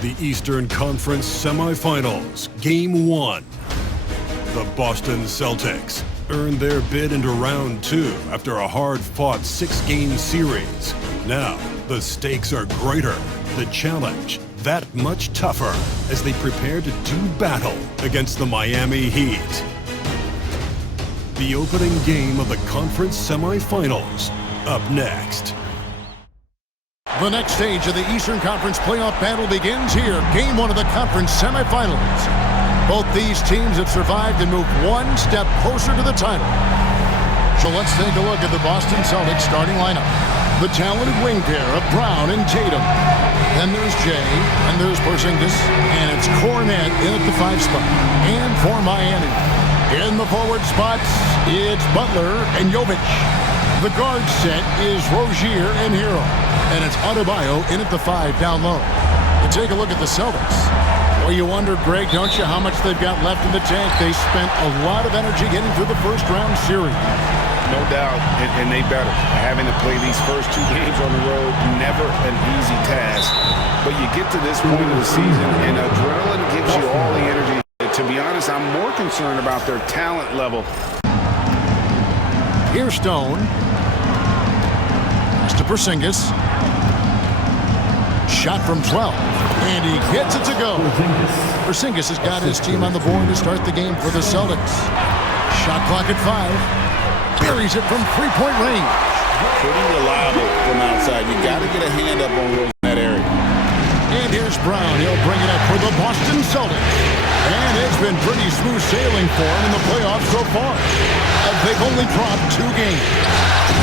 The Eastern Conference Semifinals, Game 1. The Boston Celtics earned their bid into Round 2 after a hard-fought 6-game series. Now, the stakes are greater, the challenge that much tougher as they prepare to do battle against the Miami Heat. The opening game of the conference semifinals, up next. The next stage of the Eastern Conference playoff battle begins here. Game 1 of the conference semifinals. Both these teams have survived and moved one step closer to the title. So let's take a look at the Boston Celtics starting lineup. The talented wing pair of Brown and Tatum. Then there's Jay, and there's Porzingis, and it's Cornet in at the 5 spot. And for Miami, in the forward spots, it's Butler and Jovic. The guard set is Rozier and Hero. And it's Adebayo in at the 5 down low. And take a look at the Celtics. Well, you wonder, Greg, don't you, how much they've got left in the tank? They spent a lot of energy getting through the first-round series. No doubt, and they better. Having to play these first 2 games on the road, never an easy task. But you get to this point of the season, and adrenaline gives you all the energy. To be honest, I'm more concerned about their talent level. Here's Stone. Pass to Porzingis. Shot from 12, and he gets it to go. Porzingis has got his team on the board to start the game for the Celtics. Shot clock at 5. Buries it from 3-point range. Pretty reliable from outside. You got to get a hand up on Rose in that area. And here's Brown. He'll bring it up for the Boston Celtics. And it's been pretty smooth sailing for him in the playoffs so far. They've only dropped 2 games.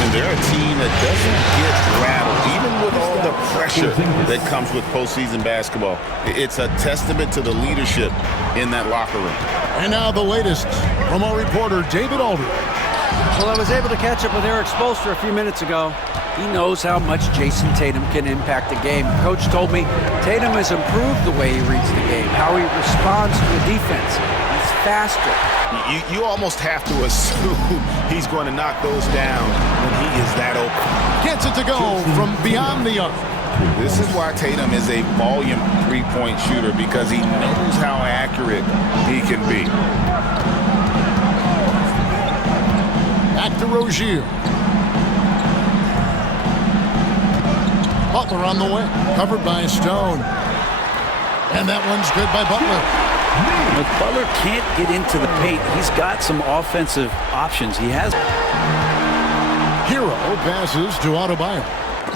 And they're a team that doesn't get rattled, even with all the pressure that comes with postseason basketball. It's a testament to the leadership in that locker room. And now the latest from our reporter, David Aldridge. Well, I was able to catch up with Eric Spoelstra a few minutes ago. He knows how much Jason Tatum can impact the game. Coach told me Tatum has improved the way he reads the game, how he responds to the defense. He's faster. You almost have to assume he's going to knock those down when he is that open. Gets it to go from beyond the arc. This is why Tatum is a volume 3-point shooter, because he knows how accurate he can be. Back to Rozier. Butler on the way, covered by Stone. And that one's good by Butler. If Butler can't get into the paint, he's got some offensive options. He has. Hero passes to Adebayo.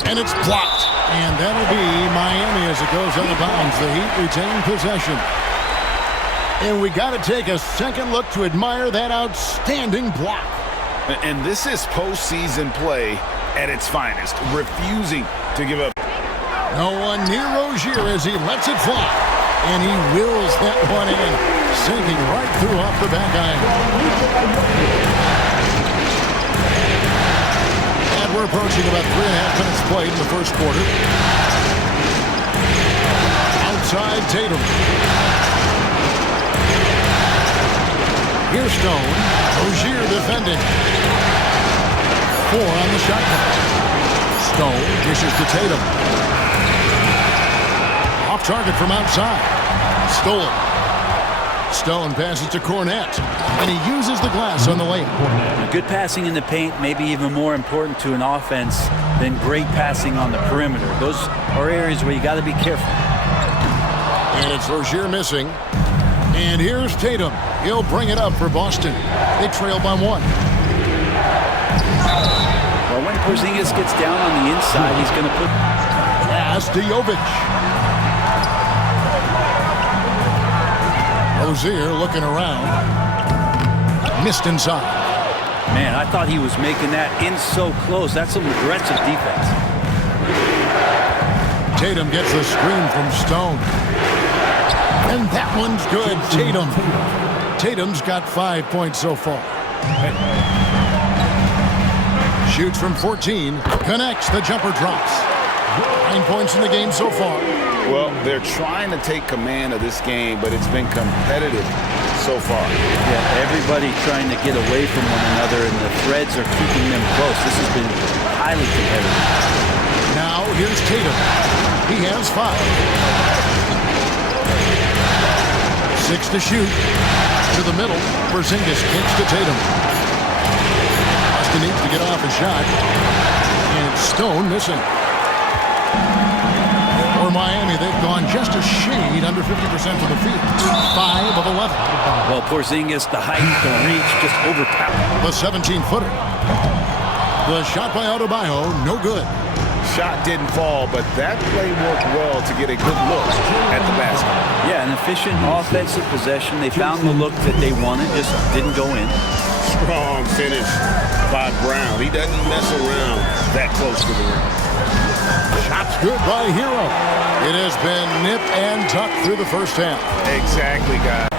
And it's blocked. And that'll be Miami as it goes out of bounds. The Heat retain possession. And we got to take a second look to admire that outstanding block. And this is postseason play at its finest, refusing to give up. No one near Rozier as he lets it fly. And he wills that one in, sinking right through off the back iron. And we're approaching about 3.5 minutes played in the first quarter. Outside Tatum. Here's Stone. Rozier defending. 4 on the shot clock. Stone dishes to Tatum. Off target from outside. Stolen. Stone passes to Cornet. And he uses the glass on the lane. Good passing in the paint may be even more important to an offense than great passing on the perimeter. Those are areas where you got to be careful. And it's Rozier missing. And here's Tatum. He'll bring it up for Boston. They trail by 1. Well, when Porzingis gets down on the inside, he's going to put... Pass to Jovic. Rozier looking around. Missed inside. Man, I thought he was making that in so close. That's some aggressive defense. Tatum gets the screen from Stone. And that one's good. Tatum's got 5 points so far. Shoots from 14. Connects. The jumper drops. 9 points in the game so far. Well, they're trying to take command of this game, but it's been competitive so far. Yeah, everybody trying to get away from one another, and the threads are keeping them close. This has been highly competitive. Now here's Tatum. He has 5. 6 to shoot. To the middle. Porzingis kicks to Tatum. Boston needs to get off a shot. And Stone missing. For Miami, they've gone just a shade under 50% from the field. 5 of 11. Well, Porzingis, the height, the reach, just overpowered. The 17-footer. The shot by Adebayo, no good. Shot didn't fall, but that play worked well to get a good look at the basket. Yeah, an efficient offensive possession. They found the look that they wanted, just didn't go in. Strong finish by Brown. He doesn't mess around that close to the rim. Shot's good by Hero. It has been nip and tuck through the first half. Exactly, guys.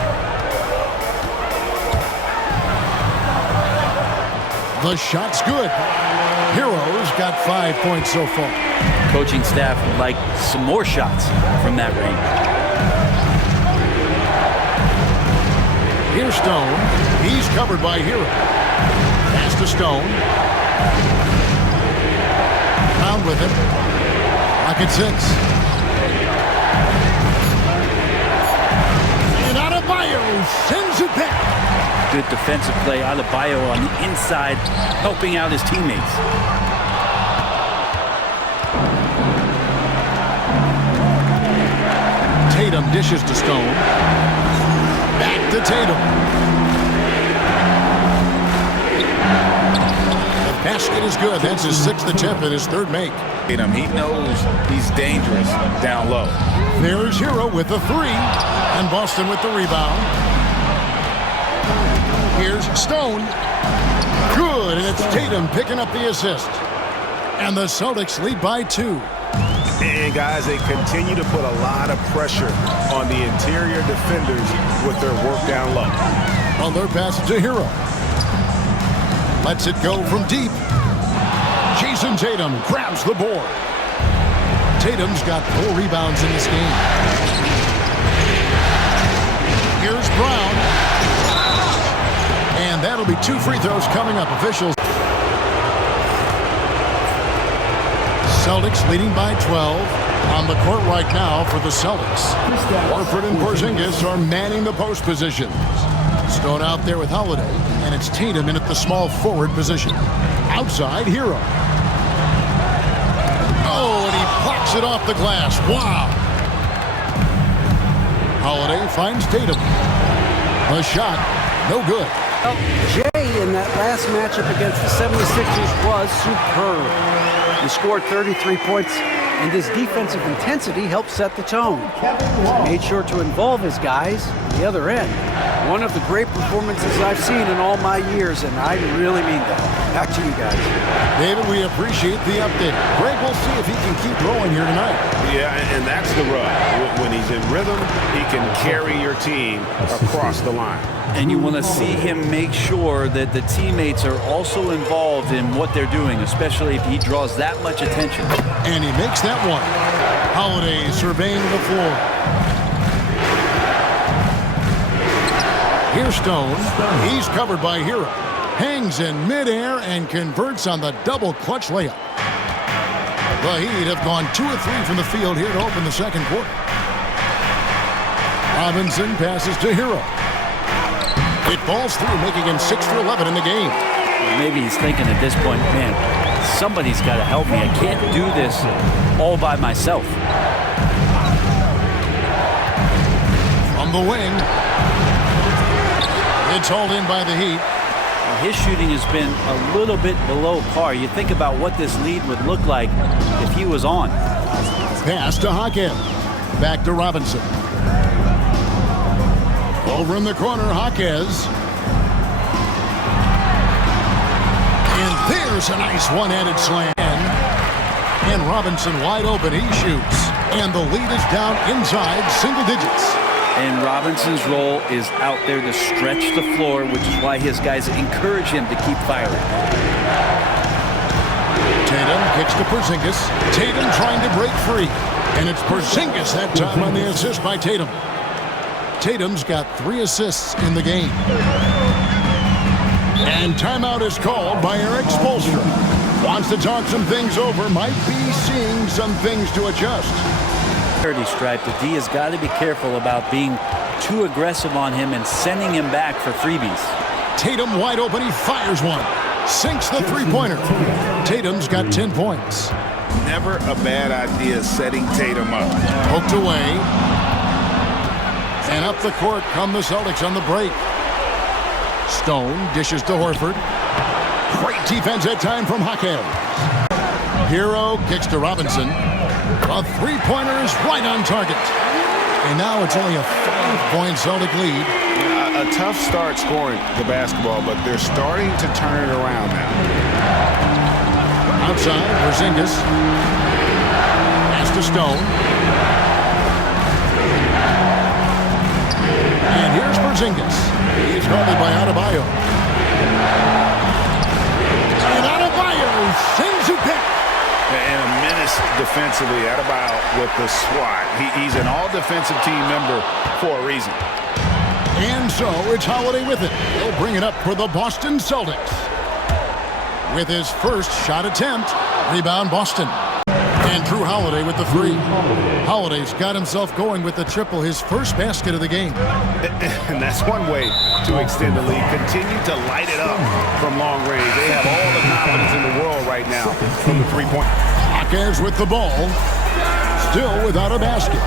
The shot's good. Hero's got 5 points so far. Coaching staff would like some more shots from that range. Here's Stone. He's covered by Hero. Pass to Stone. Brown with him. Rocket 6. And Adebayo sends it back. Good defensive play. Adebayo on the inside, helping out his teammates. Tatum dishes to Stone. Back to Tatum. The basket is good. That's his 6th attempt and his 3rd make. He knows he's dangerous down low. There's Hero with a 3. And Boston with the rebound. Here's Stone. Good, and it's Tatum picking up the assist. And the Celtics lead by 2. And guys, they continue to put a lot of pressure on the interior defenders with their work down low. On their pass to Hero. Lets it go from deep. Jason Tatum grabs the board. Tatum's got 4 rebounds in this game. Here's Brown. And that'll be 2 free throws coming up. Officials. Celtics leading by 12. On the court right now for the Celtics. Horford and Porzingis are manning the post positions. Stone out there with Holiday. And it's Tatum in at the small forward position. Outside, Hero. Oh, and he blocks it off the glass. Wow. Holiday finds Tatum. The shot, no good. Well, Jay in that last matchup against the 76ers was superb. He scored 33 points, and his defensive intensity helped set the tone. He made sure to involve his guys on the other end. One of the great performances I've seen in all my years, and I really mean that. Back to you guys. David, we appreciate the update. Greg, we'll see if he can keep rolling here tonight. Yeah, and that's the rub. When he's in rhythm, he can carry your team across the line. And you want to see him make sure that the teammates are also involved in what they're doing, especially if he draws that much attention. And he makes that one. Holiday surveying the floor. Here's Stone. He's covered by Hero. Hangs in midair and converts on the double clutch layup. The Heat have gone 2 of 3 from the field here to open the second quarter. Robinson passes to Hero. It falls through, making him 6 for 11 in the game. Maybe he's thinking at this point, man, somebody's got to help me. I can't do this all by myself. From the wing. It's hauled in by the Heat. Well, his shooting has been a little bit below par. You think about what this lead would look like if he was on. Pass to Hakim. Back to Robinson. Over in the corner, Jaquez. And there's a nice one-handed slam. And Robinson wide open. He shoots. And the lead is down inside single digits. And Robinson's role is out there to stretch the floor, which is why his guys encourage him to keep firing. Tatum kicks to Porzingis. Tatum trying to break free. And it's Porzingis that time on the assist by Tatum. Tatum's got 3 assists in the game. And timeout is called by Eric Spoelstra. Wants to talk some things over. Might be seeing some things to adjust. Stripe, the D has got to be careful about being too aggressive on him and sending him back for freebies. Tatum wide open. He fires one. Sinks the three-pointer. Tatum's got 10 points. Never a bad idea setting Tatum up. Poked away. And up the court come the Celtics on the break. Stone dishes to Horford. Great defense that time from Hakeem. Hero kicks to Robinson. A three-pointer is right on target. And now it's only a 5-point Celtic lead. A tough start scoring the basketball, but they're starting to turn it around now. Outside, Porzingis. Pass to Stone. And here's Porzingis. He's guarded by Adebayo. And Adebayo sends it back. And a menace defensively. Adebayo with the swat. He's an all-defensive team member for a reason. And so it's Holiday with it. He'll bring it up for the Boston Celtics. With his first shot attempt, rebound Boston. And Drew Holiday with the three. Holiday's got himself going with the triple, his first basket of the game. And that's one way to extend the lead. Continue to light it up from long range. They have all the confidence in the world right now from the three-point. Hawkins with the ball. Still without a basket.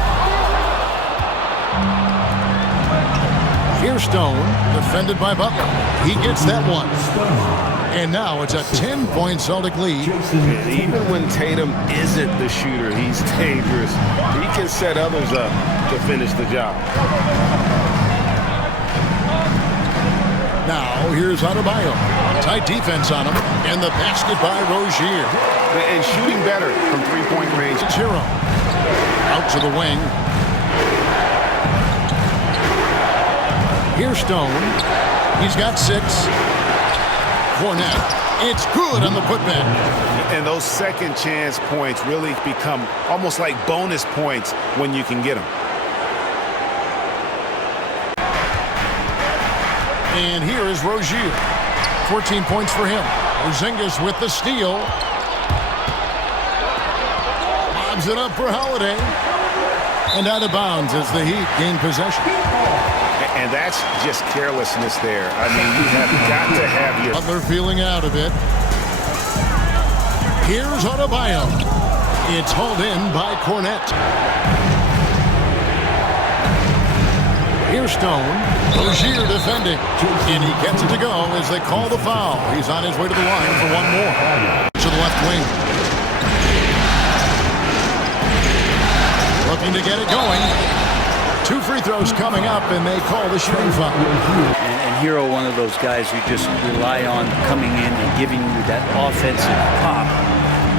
Here's Stone, defended by Butler. He gets that one. And now it's a 10-point Celtic lead. And even when Tatum isn't the shooter, he's dangerous. He can set others up to finish the job. Now here's Adebayo. Tight defense on him. And the basket by Rozier. And shooting better from three-point range. It's Hero. Out to the wing. Here's Stone. He's got 6. Fournette. It's good on the putback. And those second chance points really become almost like bonus points when you can get them. And here is Rozier. 14 points for him. Porzingis with the steal. Lobs it up for Holiday. And out of bounds as the Heat gain possession. And that's just carelessness there. I mean, you have got to have your... Butler feeling out a bit. Here's Adebayo. It's hauled in by Cornette. Here's Stone. Rozier defending. And he gets it to go as they call the foul. He's on his way to the line for one more. To the left wing. Looking to get it going. 2 free throws coming up, and they call the shooting foul. And Hero, one of those guys you just rely on coming in and giving you that offensive pop.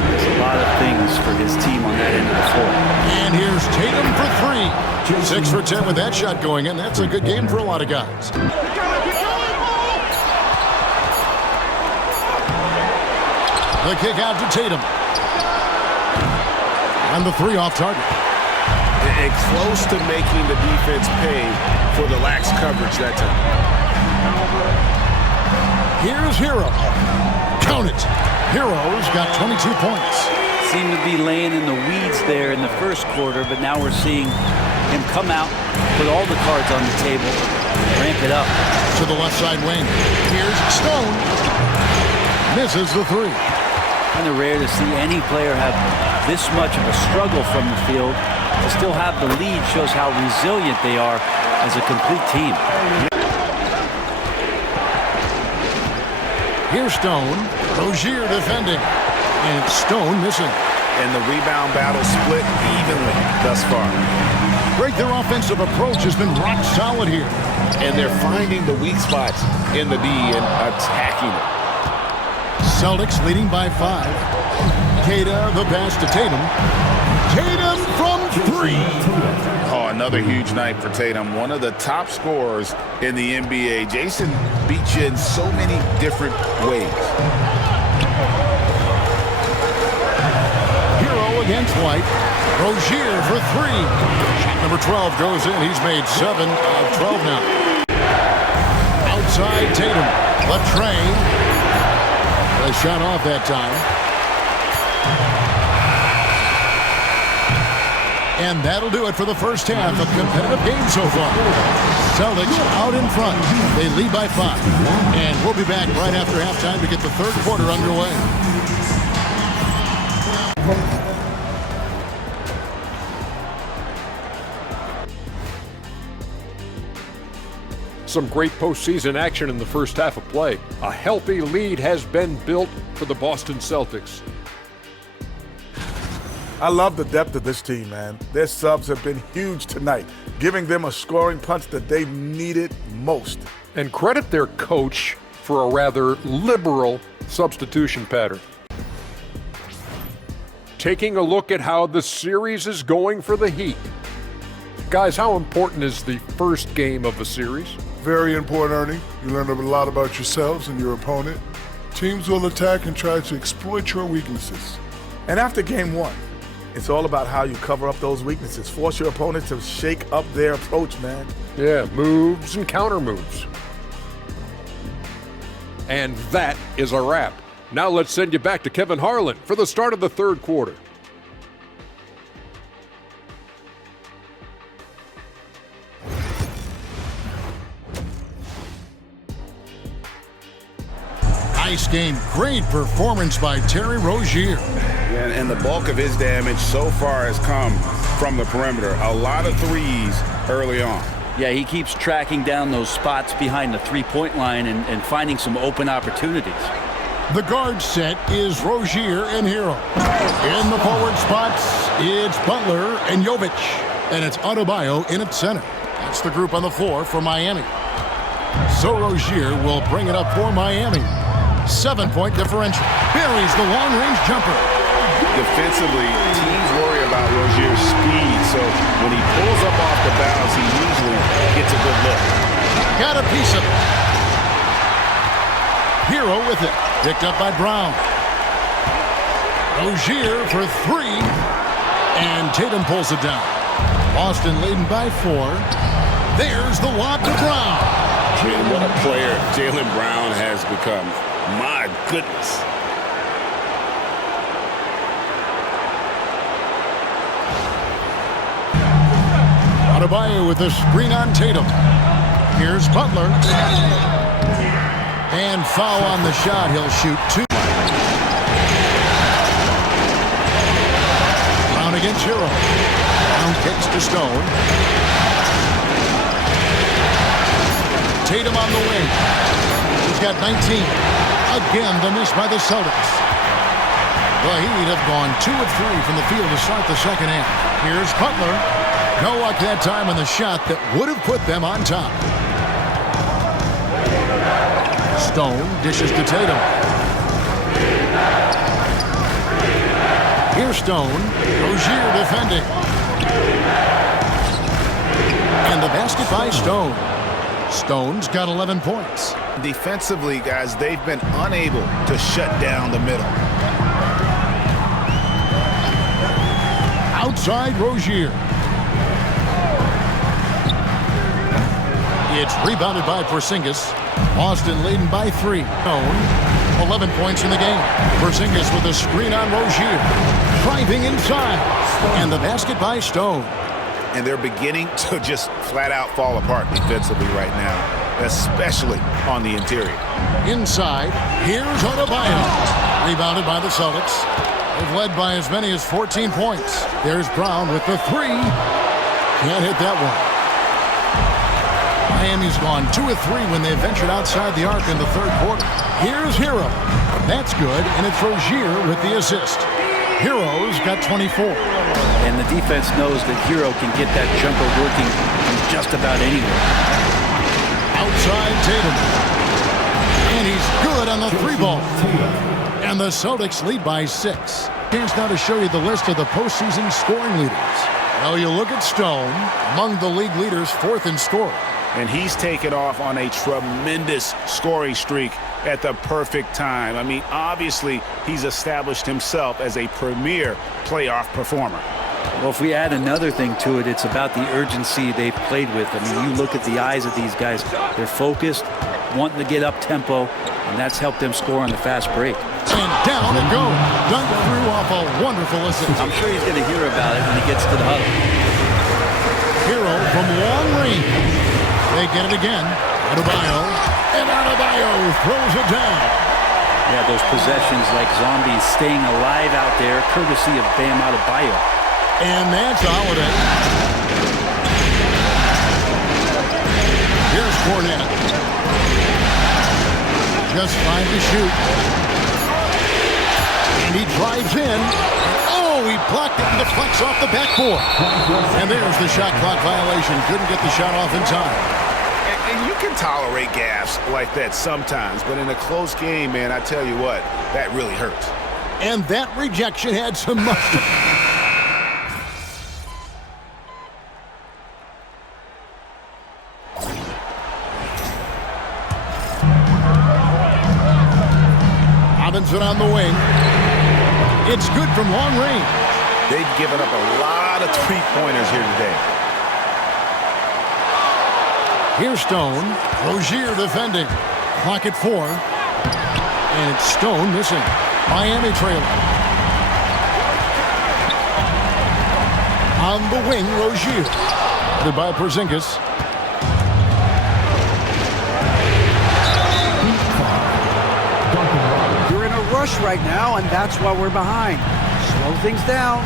There's a lot of things for his team on that end of the floor. And here's Tatum for 3. 6 for 10 with that shot going in. That's a good game for a lot of guys. The kick out to Tatum. And the 3 off target. And close to making the defense pay for the lax coverage that time. Here's Hero. Count it. Hero's got 22 points. Seemed to be laying in the weeds there in the first quarter, but now we're seeing him come out, put all the cards on the table, ramp it up. To the left side wing. Here's Stone. Misses the 3. Kind of rare to see any player have this much of a struggle from the field. To still have the lead shows how resilient they are as a complete team. Here's Stone. Rozier defending. And it's Stone missing. And the rebound battle split evenly thus far. Great, their offensive approach has been rock solid here. And they're finding the weak spots in the D and attacking it. Celtics leading by 5. Keita, the pass to Tatum. Tatum from 3. Oh, another huge night for Tatum. One of the top scorers in the NBA. Jason beat you in so many different ways. Hero against White. Rozier for 3. Shot number 12 goes in. He's made 7 of 12 now. Outside Tatum. Latrine. A shot off that time. And that'll do it for the first half of competitive game so far. Celtics out in front. They lead by 5. And we'll be back right after halftime to get the third quarter underway. Some great postseason action in the first half of play. A healthy lead has been built for the Boston Celtics. I love the depth of this team, man. Their subs have been huge tonight, giving them a scoring punch that they needed most. And credit their coach for a rather liberal substitution pattern. Taking a look at how the series is going for the Heat. Guys, how important is the first game of a series? Very important, Ernie. You learn a lot about yourselves and your opponent. Teams will attack and try to exploit your weaknesses. And after game 1, it's all about how you cover up those weaknesses. Force your opponent to shake up their approach, man. Yeah, moves and counter moves. And that is a wrap. Now let's send you back to Kevin Harlan for the start of the third quarter. Nice game. Great performance by Terry Rozier. And the bulk of his damage so far has come from the perimeter. A lot of threes early on. Yeah, he keeps tracking down those spots behind the three-point line and finding some open opportunities. The guard set is Rozier and Hero. In the forward spots, it's Butler and Jovic. And it's Adebayo in at center. That's the group on the floor for Miami. So Rozier will bring it up for Miami. 7-point differential. Buries the long-range jumper. Defensively, teams worry about Rozier's speed, so when he pulls up off the bounce, he usually gets a good look. Got a piece of it. Hero with it. Picked up by Brown. Rozier for 3. And Tatum pulls it down. Boston leading by 4. There's the lob to Brown. Man, what a player Jaylen Brown has become. My goodness. Adebayo with the screen on Tatum. Here's Butler. And foul on the shot. He'll shoot 2. Brown against Hero. Brown kicks to Stone. Tatum on the wing. He's got 19. Again, the miss by the Celtics. The Heat have gone 2 of 3 from the field to start the second half. Here's Butler. No luck that time on the shot that would have put them on top. Stone dishes to Tatum. Here's Stone. Rozier defending. And the basket by Stone. Stone's got 11 points. Defensively, guys, they've been unable to shut down the middle. Outside Rozier. It's rebounded by Porzingis. Boston leading by 3. Stone, 11 points in the game. Porzingis with a screen on Rozier. Driving inside. And the basket by Stone. And they're beginning to just flat out fall apart defensively right now, especially on the interior. Inside, here's Adebayo. Rebounded by the Celtics. They've led by as many as 14 points. There's Brown with the 3. Can't hit that one. Miami's gone 2 of 3 when they ventured outside the arc in the third quarter. Here's Hero. That's good, and it's Rozier with the assist. Hero's got 24. And the defense knows that Hero can get that jumper working from just about anywhere. Outside Tatum. And he's good on the 3-ball. And the Celtics lead by 6. Chance now to show you the list of the postseason scoring leaders. Well, you look at Stone, among the league leaders, 4th in scoring. And he's taken off on a tremendous scoring streak at the perfect time. I mean, obviously, he's established himself as a premier playoff performer. Well, if we add another thing to it, it's about the urgency they've played with. I mean, you look at the eyes of these guys. They're focused, wanting to get up tempo, and that's helped them score on the fast break. And down it goes. Dunked through off a wonderful assist. I'm sure he's going to hear about it when he gets to the huddle. They get it again. Adebayo. And Adebayo throws it down. Yeah, those possessions like zombies staying alive out there, courtesy of Bam Adebayo. And that's Holiday. Here's Fournette. Just 5 to shoot. And he drives in. Oh, he blocked it and deflects off the backboard. And there's the shot clock violation. Couldn't get the shot off in time. And you can tolerate gaffes like that sometimes, but in a close game, man, I tell you what, that really hurts. And that rejection had some mustard. Robinson on the wing. It's good from long range. They've given up a lot of three-pointers here today. Here's Stone. Rozier defending. Clock at 4. And it's Stone missing. Miami trailing. On the wing, Rozier. Headed by Porzingis. You're in a rush right now, and that's why we're behind. Slow things down.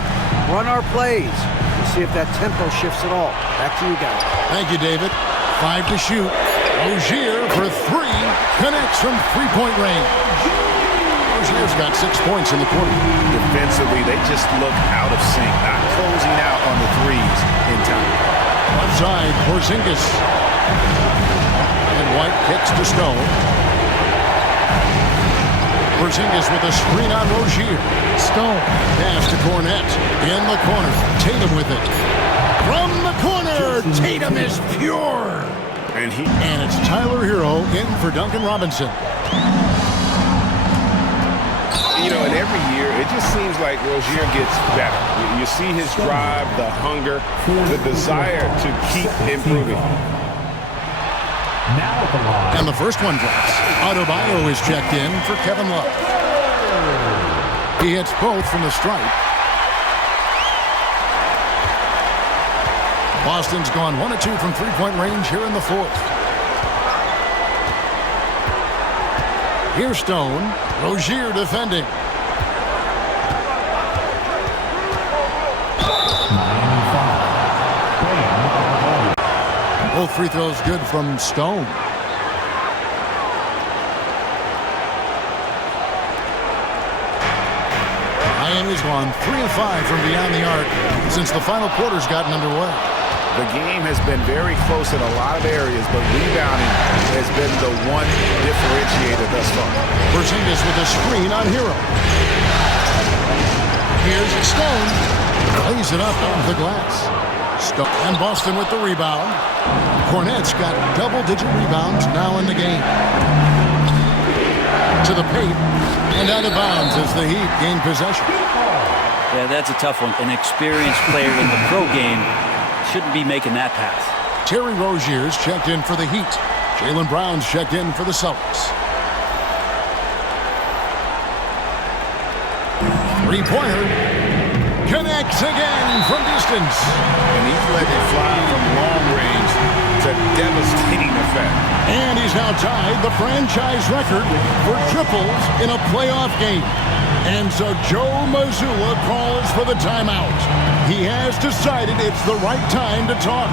Run our plays. We'll see if that tempo shifts at all. Back to you guys. Thank you, David. 5 to shoot. Rozier for 3. Connects from three-point range. Rozier's got 6 points in the quarter. Defensively, they just look out of sync, not closing out on the threes in time. Left side, Porzingis. And White kicks to Stone. Porzingis with a screen on Rozier. Stone. Pass to Cornette. In the corner. Tatum with it. From the corner, Tatum is pure. And it's Tyler Hero in for Duncan Robinson. You know, and every year, it just seems like Rozier gets better. You see his drive, the hunger, the desire to keep improving. And the first one drops. Adebayo is checked in for Kevin Love. He hits both from the stripe. Boston's gone 1 of 2 from three-point range here in the fourth. Here's Stone. Rozier defending. Both free throws good from Stone. Miami's gone 3 of 5 from beyond the arc since the final quarter's gotten underway. The game has been very close in a lot of areas, but rebounding has been the one differentiator thus far. Porzingis with a screen on Hero. Here's Stone. Lays it up off the glass. Stone and Boston with the rebound. Cornette's got double-digit rebounds now in the game. To the paint and out of bounds as the Heat gain possession. Yeah, that's a tough one. An experienced player in the pro game shouldn't be making that pass. Terry Rozier's checked in for the Heat. Jaylen Brown's checked in for the Celtics. Three-pointer. Connects again from distance. And he's let it fly from long range to devastating effect. And he's now tied the franchise record for triples in a playoff game. And so Joe Mazzulla calls for the timeout. He has decided it's the right time to talk.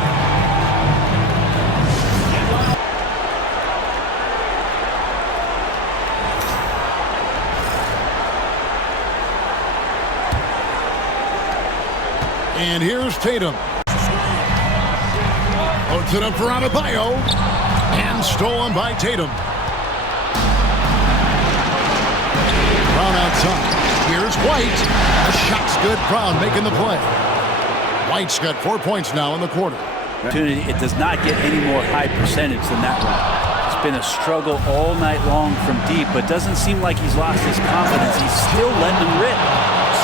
And here's Tatum. Loads it up for Adebayo. And stolen by Tatum. Brown outside. Here's White. The shot's good. Brown making the play. White's got 4 points now in the quarter. It does not get any more high percentage than that one. It's been a struggle all night long from deep, but doesn't seem like he's lost his confidence. He's still letting them rip.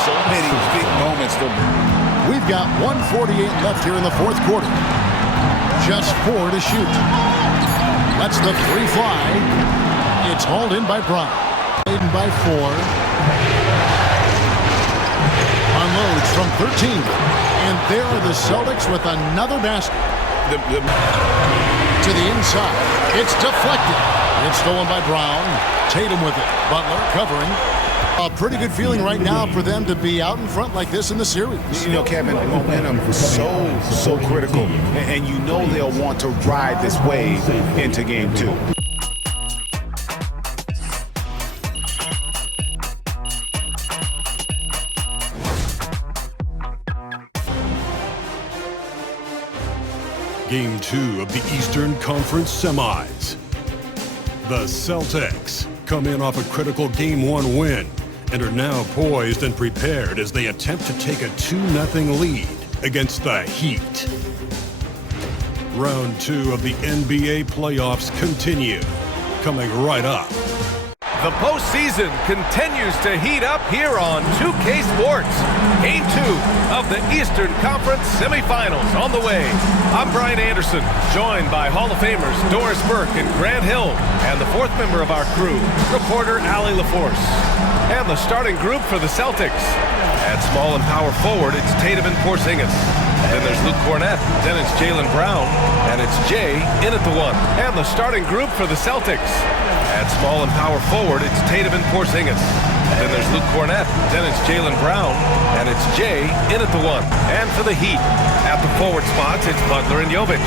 So many big moments for him. We've got 1:48 left here in the fourth quarter. Just 4 to shoot. Lets the three fly. It's hauled in by Brown. In by 4. Unloads from 13. And there are the Celtics with another basket. To the inside. It's deflected. It's stolen by Brown. Tatum with it. Butler covering. A pretty good feeling right now for them to be out in front like this in the series. You know, Kevin, momentum is so critical. And you know they'll want to ride this wave into game 2. Game 2 of the Eastern Conference Semis. The Celtics come in off a critical Game 1 win and are now poised and prepared as they attempt to take a 2-0 lead against the Heat. Round 2 of the NBA Playoffs continue, coming right up. The postseason continues to heat up here on 2K Sports. Game 2 of the Eastern Conference semifinals on the way. I'm Brian Anderson, joined by Hall of Famers Doris Burke and Grant Hill, and the 4th member of our crew, reporter Allie LaForce. And the starting group for the Celtics. At small and power forward, it's Tatum and Porzingis. Then there's Luke Cornett, then it's Jaylen Brown, and it's Jay in at the 1. And the starting group for the Celtics. At small and power forward, it's Tatum and Porzingis. Then there's Luke Cornett, then it's Jaylen Brown, and it's Jay in at the 1. And for the Heat, at the forward spots, it's Butler and Jovic.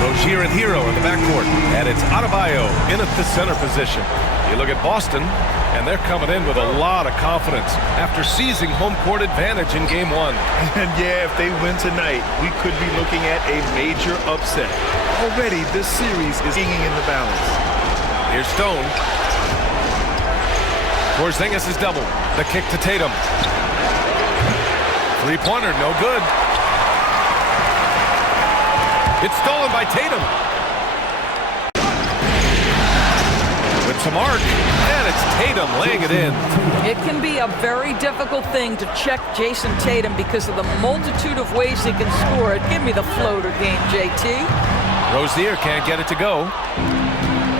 Rozier and Hero in the backcourt, and it's Adebayo in at the center position. You look at Boston, and they're coming in with a lot of confidence after seizing home court advantage in Game 1. And yeah, if they win tonight, we could be looking at a major upset. Already, this series is hanging in the balance. Here's Stone. Porzingis is double. The kick to Tatum. Three-pointer, no good. It's stolen by Tatum. With some arc, and it's Tatum laying it in. It can be a very difficult thing to check Jason Tatum because of the multitude of ways he can score it. Give me the floater game, JT. Rozier can't get it to go.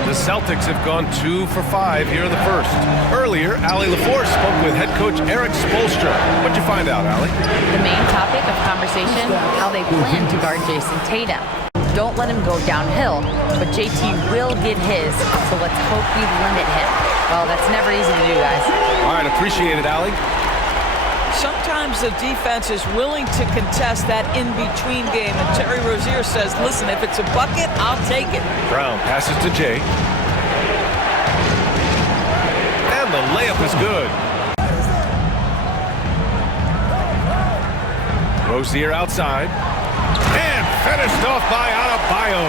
The Celtics have gone 2 for 5 here in the first. Earlier, Allie LaForce spoke with head coach Eric Spoelstra. What'd you find out, Allie? The main topic of conversation, how they plan to guard Jason Tatum. Don't let him go downhill, but JT will get his, so let's hope we limit him. Well, that's never easy to do, guys. All right, appreciate it, Allie. Sometimes the defense is willing to contest that in-between game, and Terry Rozier says, listen, if it's a bucket, I'll take it. Brown passes to Jay. And the layup is good. Rozier outside. And finished off by Adebayo.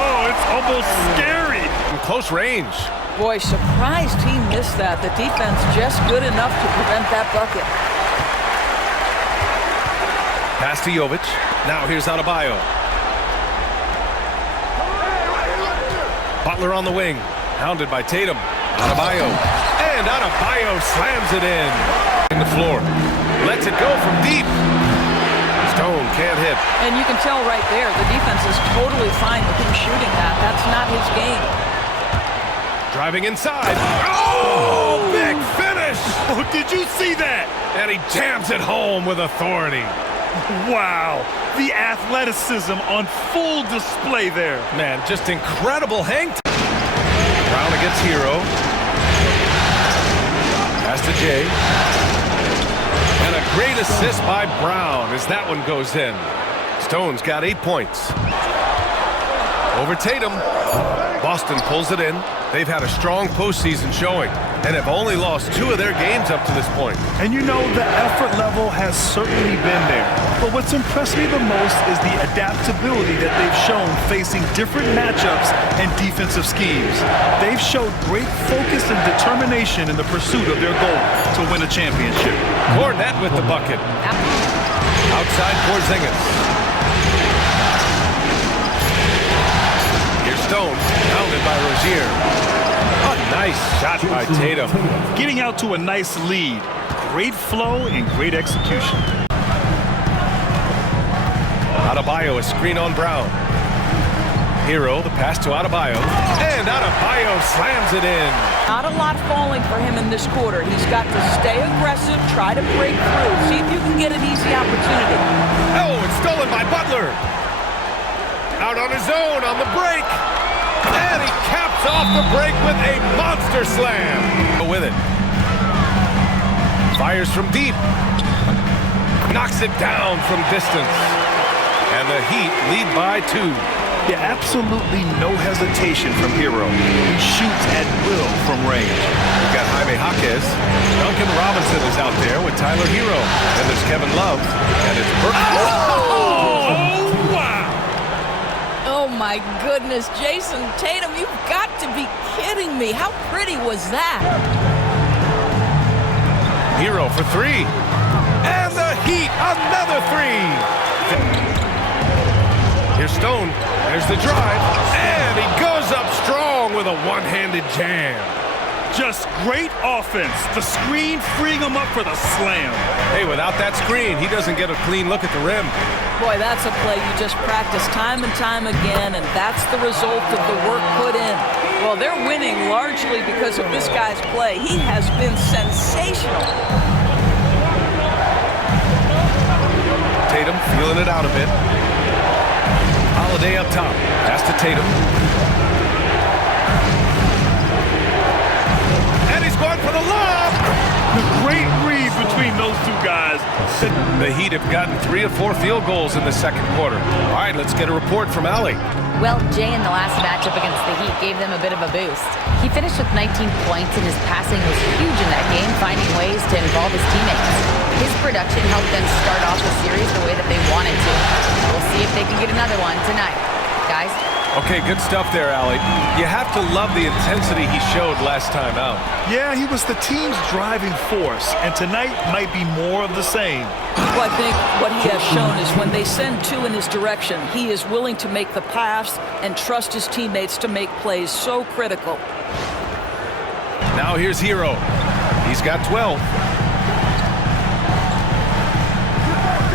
Oh, it's almost scary. From close range. Boy, surprised he missed that. The defense just good enough to prevent that bucket. Pass to Jovic. Now here's Adebayo. Butler on the wing. Hounded by Tatum. Adebayo. And Adebayo slams it in the floor. Lets it go from deep. Stone can't hit. And you can tell right there, the defense is totally fine with him shooting that. That's not his game. Driving inside. Oh, big finish! Oh, did you see that? And he jams it home with authority. Wow, the athleticism on full display there. Man, just incredible hang time. Brown against Hero. Pass to Jay. And a great assist by Brown as that one goes in. Stone's got 8 points. Over Tatum. Boston pulls it in. They've had a strong postseason showing and have only lost 2 of their games up to this point. And you know, the effort level has certainly been there. But what's impressed me the most is the adaptability that they've shown facing different matchups and defensive schemes. They've showed great focus and determination in the pursuit of their goal to win a championship. Cornett with the bucket. Outside Porzingis. Here's Stone, pounded by Rozier. A nice shot by Tatum. Getting out to a nice lead. Great flow and great execution. Adebayo, a screen on Brown. Hero, the pass to Adebayo. And Adebayo slams it in. Not a lot falling for him in this quarter. He's got to stay aggressive, try to break through. See if you can get an easy opportunity. Oh, it's stolen by Butler. out on his own on the break. And he caps off the break with a monster slam. With it. Fires from deep. Knocks it down from distance. And the Heat lead by 2. Yeah, absolutely no hesitation from Hero. He shoots at will from range. We've got Jaime Jaquez. Duncan Robinson is out there with Tyler Hero. And there's Kevin Love. And it's Burke. Oh, wow. Oh, my goodness. Jason Tatum, you've got to be kidding me. How pretty was that? Hero for 3. And the Heat, another 3. Here's Stone. There's the drive. And he goes up strong with a one-handed jam. Just great offense. The screen freeing him up for the slam. Hey, without that screen, he doesn't get a clean look at the rim. Boy, that's a play you just practice time and time again, and that's the result of the work put in. Well, they're winning largely because of this guy's play. He has been sensational. Tatum feeling it out a bit. Holiday up top. Pass to Tatum. And he's going for the lob. Great read between those two guys. The Heat have gotten 3 of 4 field goals in the second quarter. All right, let's get a report from Allie. Well, Jay in the last matchup against the Heat gave them a bit of a boost. He finished with 19 points, and his passing was huge in that game, finding ways to involve his teammates. His production helped them start off the series the way that they wanted to. We'll see if they can get another one tonight. Guys? Okay, good stuff there, Allie. You have to love the intensity he showed last time out. Yeah, he was the team's driving force, and tonight might be more of the same. Well, I think what he has shown is when they send 2 in his direction, he is willing to make the pass and trust his teammates to make plays so critical. Now here's Hero. He's got 12.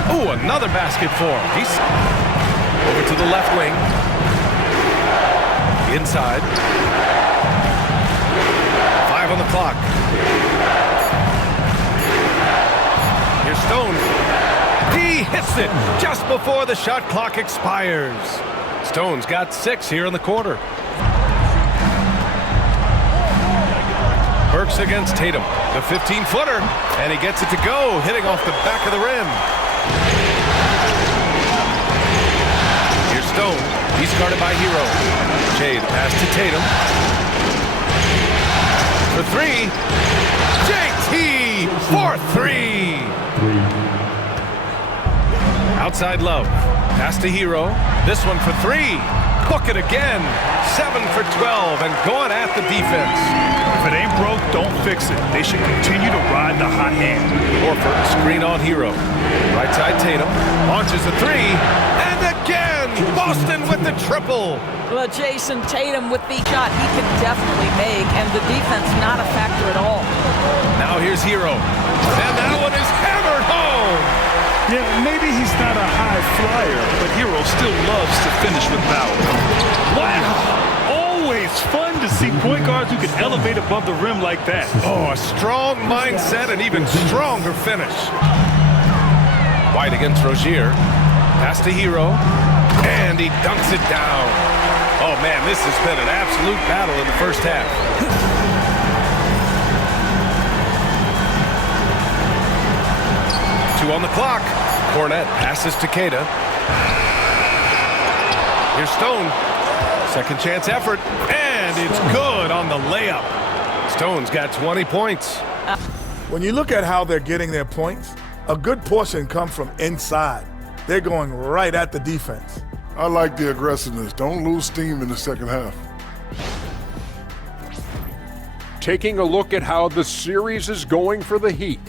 Oh, another basket for him. He's over to the left wing. Inside. 5 on the clock. Here's Stone. He hits it just before the shot clock expires. Stone's got 6 here in the quarter. Burks against Tatum. The 15-footer. And he gets it to go, hitting off the back of the rim. Here's Stone. He's guarded by Hero. Jay, the pass to Tatum. For 3. JT for 3. Outside Love. Pass to Hero. This one for 3. Book it again. 7 for 12 and going at the defense. If it ain't broke, don't fix it. They should continue to ride the hot hand. Horford, screen on Hero. Right side Tatum. Launches a 3. And again, Boston with the triple. Well, Jason Tatum with the shot he can definitely make, and the defense not a factor at all. Now here's Hero. And that one is hammered home. Yeah, maybe he's not a high flyer, but Hero still loves to finish with power. Wow! Always fun to see point guards who can elevate above the rim like that. Oh, a strong mindset and even stronger finish. White against Rozier. Pass to Hero. And he dunks it down. Oh, man, this has been an absolute battle in the first half. Two on the clock. Cornette passes to Queta. Here's Stone. Second chance effort. And it's good on the layup. Stone's got 20 points. When you look at how they're getting their points, a good portion come from inside. They're going right at the defense. I like the aggressiveness. Don't lose steam in the second half. Taking a look at how the series is going for the Heat.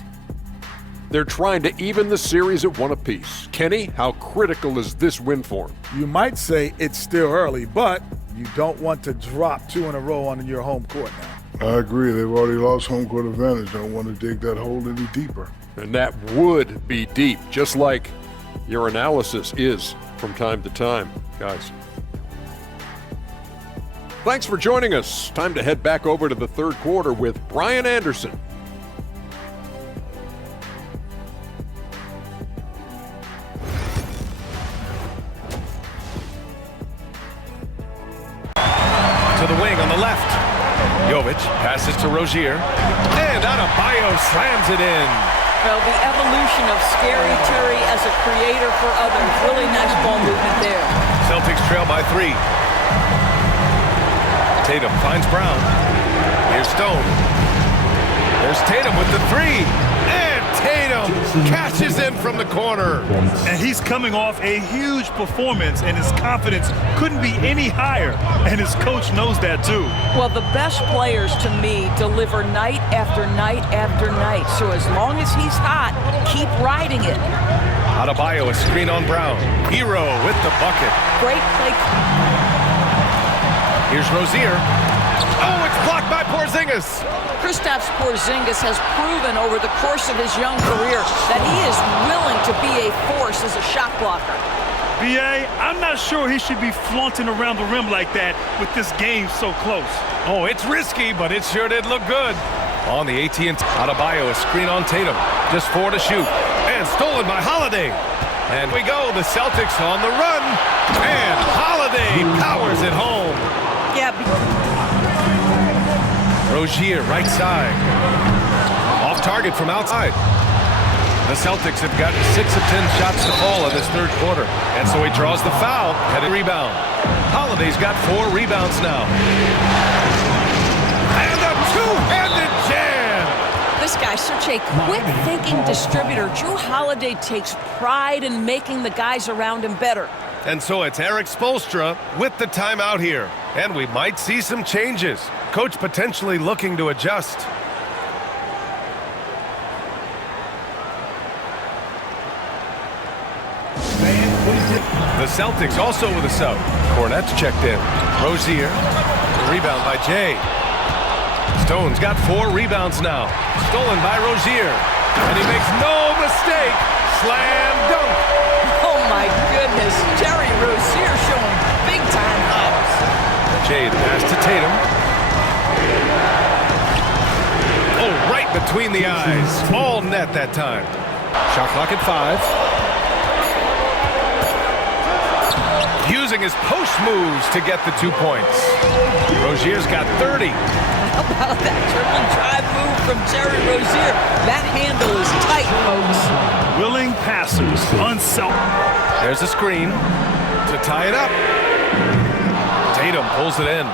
They're trying to even the series at 1 apiece. Kenny, how critical is this win for them? You might say it's still early, but you don't want to drop 2 in a row on your home court now. I agree. They've already lost home court advantage. Don't want to dig that hole any deeper. And that would be deep, just like your analysis is from time to time, guys. Thanks for joining us. Time to head back over to the third quarter with Brian Anderson. to the wing on the left. Jovic passes to Rozier. And Adebayo slams it in. Well, the evolution of Scary Terry as a creator for others. Really nice ball movement there. Celtics trail by 3. Tatum finds Brown. Here's Stone. There's Tatum with the 3. And Tatum catches in from the corner. And he's coming off a huge performance, and his confidence couldn't be any higher. And his coach knows that, too. Well, the best players, to me, deliver night after night after night. So as long as he's hot, keep riding it. Adebayo, a screen on Brown. Hero with the bucket. Great play. Here's Rozier. Oh, it's blocked by Porzingis. Kristaps Porzingis has proven over the course of his young career that he is willing to be a force as a shot blocker. B.A., I'm not sure he should be flaunting around the rim like that with this game so close. Oh, it's risky, but it sure did look good. On the AT&T, Adebayo, a screen on Tatum. Just 4 to shoot. And stolen by Holiday. And we go, the Celtics on the run. And Holiday powers it home. Yeah. Rozier, right side. Off target from outside. The Celtics have gotten 6 of 10 shots to fall in this third quarter. And so he draws the foul. Had a rebound. Holiday's got 4 rebounds now. And a two-handed jam. This guy's such a quick-thinking distributor. Drew Holiday takes pride in making the guys around him better. And so it's Erik Spoelstra with the timeout here. And we might see some changes. Coach potentially looking to adjust. The Celtics also with a sub. Cornette's checked in. Rozier. Rebound by Jay. Stone's got 4 rebounds now. Stolen by Rozier. And he makes no mistake. Slam dunk. Oh my goodness. Terry Rozier showing big time hops. Jay, the pass to Tatum. Oh, right between the eyes. All net that time. Shot clock at 5. Using his post moves to get the 2 points. Rozier's got 30. How about that triple drive move from Terry Rozier? That handle is tight, folks. Willing passers, unselfish. There's a screen to tie it up. Tatum pulls it in.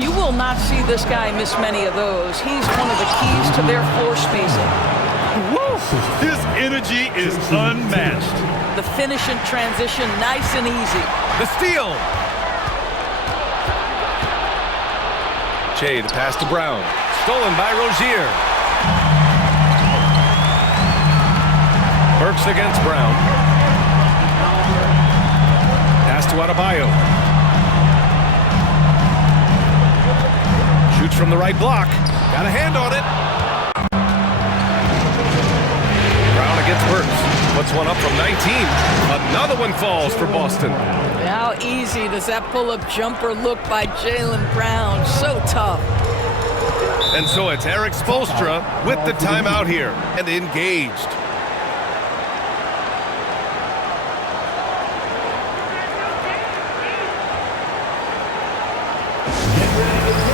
You will not see this guy miss many of those. He's one of the keys to their floor spacing. Woo! His energy is unmatched. The finish and transition, nice and easy. The steal. Jay, the pass to Brown. Stolen by Rozier. Burks against Brown. Pass to Adebayo. Shoots from the right block. Got a hand on it. Brown against Burks. Puts one up from 19. Another one falls for Boston. How easy does that pull-up jumper look by Jaylen Brown? So tough. And so it's Erik Spoelstra with the timeout here and engaged.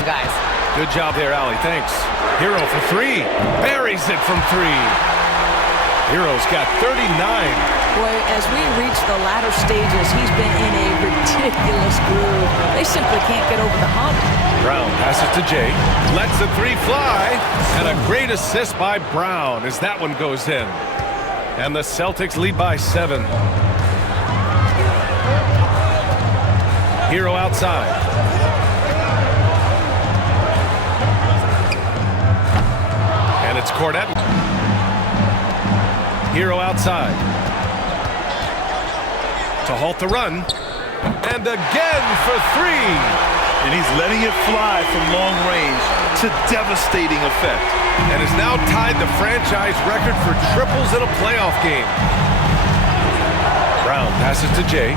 Guys. Good job there, Allie. Thanks. Hero for 3. Buries it from 3. Hero's got 39. Boy, as we reach the latter stages, he's been in a ridiculous groove. They simply can't get over the hump. Brown passes to Jay. Lets the 3 fly. And a great assist by Brown as that one goes in. And the Celtics lead by 7. Hero outside. And it's Cornette. Hero outside. To halt the run. And again for 3. And he's letting it fly from long range to devastating effect. And has now tied the franchise record for triples in a playoff game. Brown passes to Jay.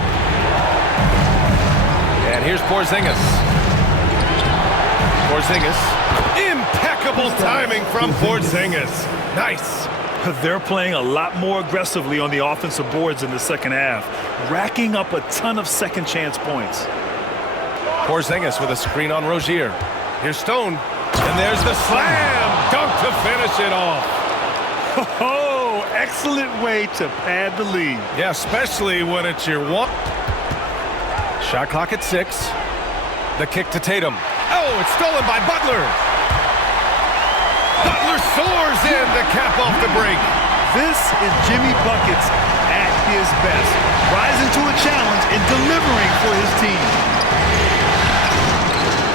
And here's Porzingis. Porzingis. Impeccable timing from Porzingis. Nice. They're playing a lot more aggressively on the offensive boards in the second half, racking up a ton of second chance points. Porzingis with a screen on Rozier. Here's Stone. And there's the slam dunk to finish it off. Oh, excellent way to pad the lead. Yeah, especially when it's your one. Shot clock at 6. The kick to Tatum. Oh, it's stolen by Butler. Butler soars in to cap off the break. This is Jimmy Buckets at his best, rising to a challenge and delivering for his team.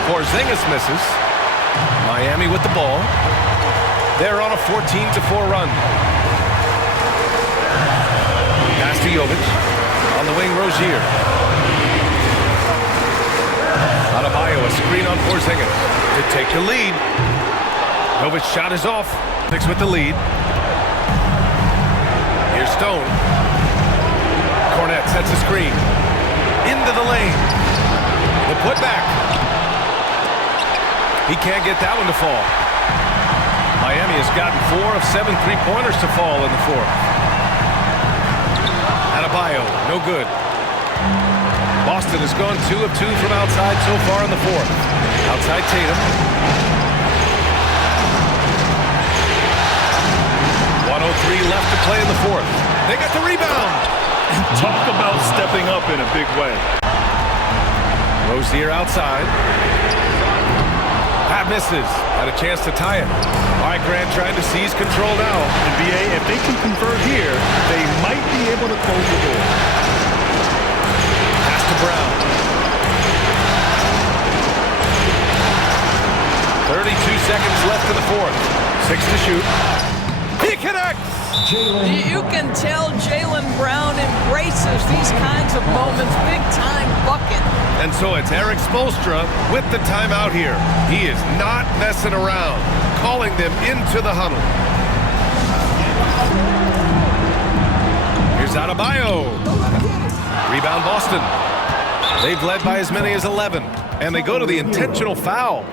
Porzingis misses. Miami with the ball. They're on a 14-4 run. Pass to Jovic. On the wing, Rozier. Adebayo, a screen on Porzingis to take the lead. Jovic's shot is off. Celtics with the lead. Here's Stone. Cornet sets a screen. Into the lane. The putback. He can't get that one to fall. Miami has gotten 4 of 7 3-pointers to fall in the fourth. Adebayo, no good. Boston has gone 2 of 2 from outside so far in the fourth. Outside Tatum. 1:03 left to play in the fourth. They got the rebound. Talk about stepping up in a big way. Rozier outside. Pat misses. Had a chance to tie it. All right, Grant trying to seize control now. NBA, if they can convert here, they might be able to close the door. Pass to Brown. 32 seconds left in the fourth. 6 to shoot. He connects! You can tell Jaylen Brown embraces these kinds of moments. Big-time bucket. And so it's Eric Spoelstra with the timeout here. He is not messing around, calling them into the huddle. Here's Adebayo. Rebound Boston. They've led by as many as 11, and they go to the intentional foul.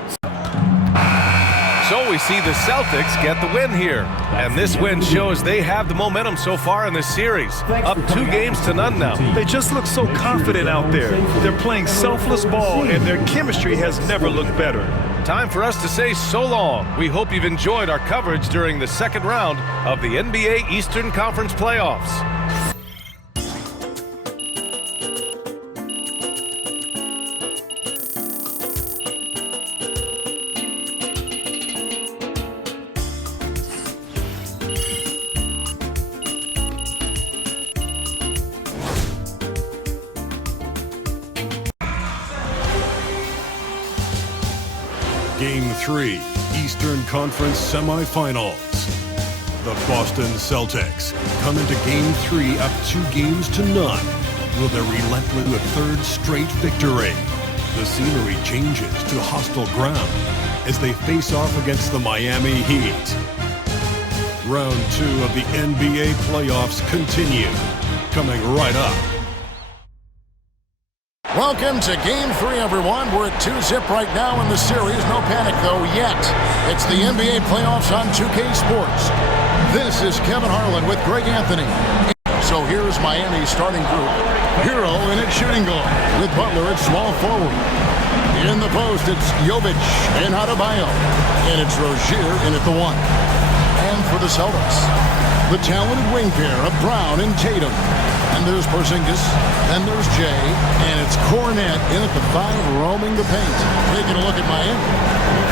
So we see the Celtics get the win here. And this win shows they have the momentum so far in this series. Up 2 games to none now. They just look so confident out there. They're playing selfless ball, and their chemistry has never looked better. Time for us to say so long. We hope you've enjoyed our coverage during the second round of the NBA Eastern Conference Playoffs. Game 3, Eastern Conference Semifinals. The Boston Celtics come into Game 3 up 2 games to none. Will they relentless with a 3rd straight victory? The scenery changes to hostile ground as they face off against the Miami Heat. Round 2 of the NBA playoffs continue. Coming right up. Welcome to Game 3, everyone. We're at 2-0 right now in the series. No panic, though, yet. It's the NBA playoffs on 2K Sports. This is Kevin Harlan with Greg Anthony. So here's Miami's starting group. Hero in its shooting guard, with Butler at small forward. In the post, it's Jovic and Adebayo. And it's Rozier in at the 1. And for the Celtics, the talented wing pair of Brown and Tatum. And there's Porzingis, then there's Jay, and it's Cornet in at the 5 roaming the paint. Taking a look at Miami.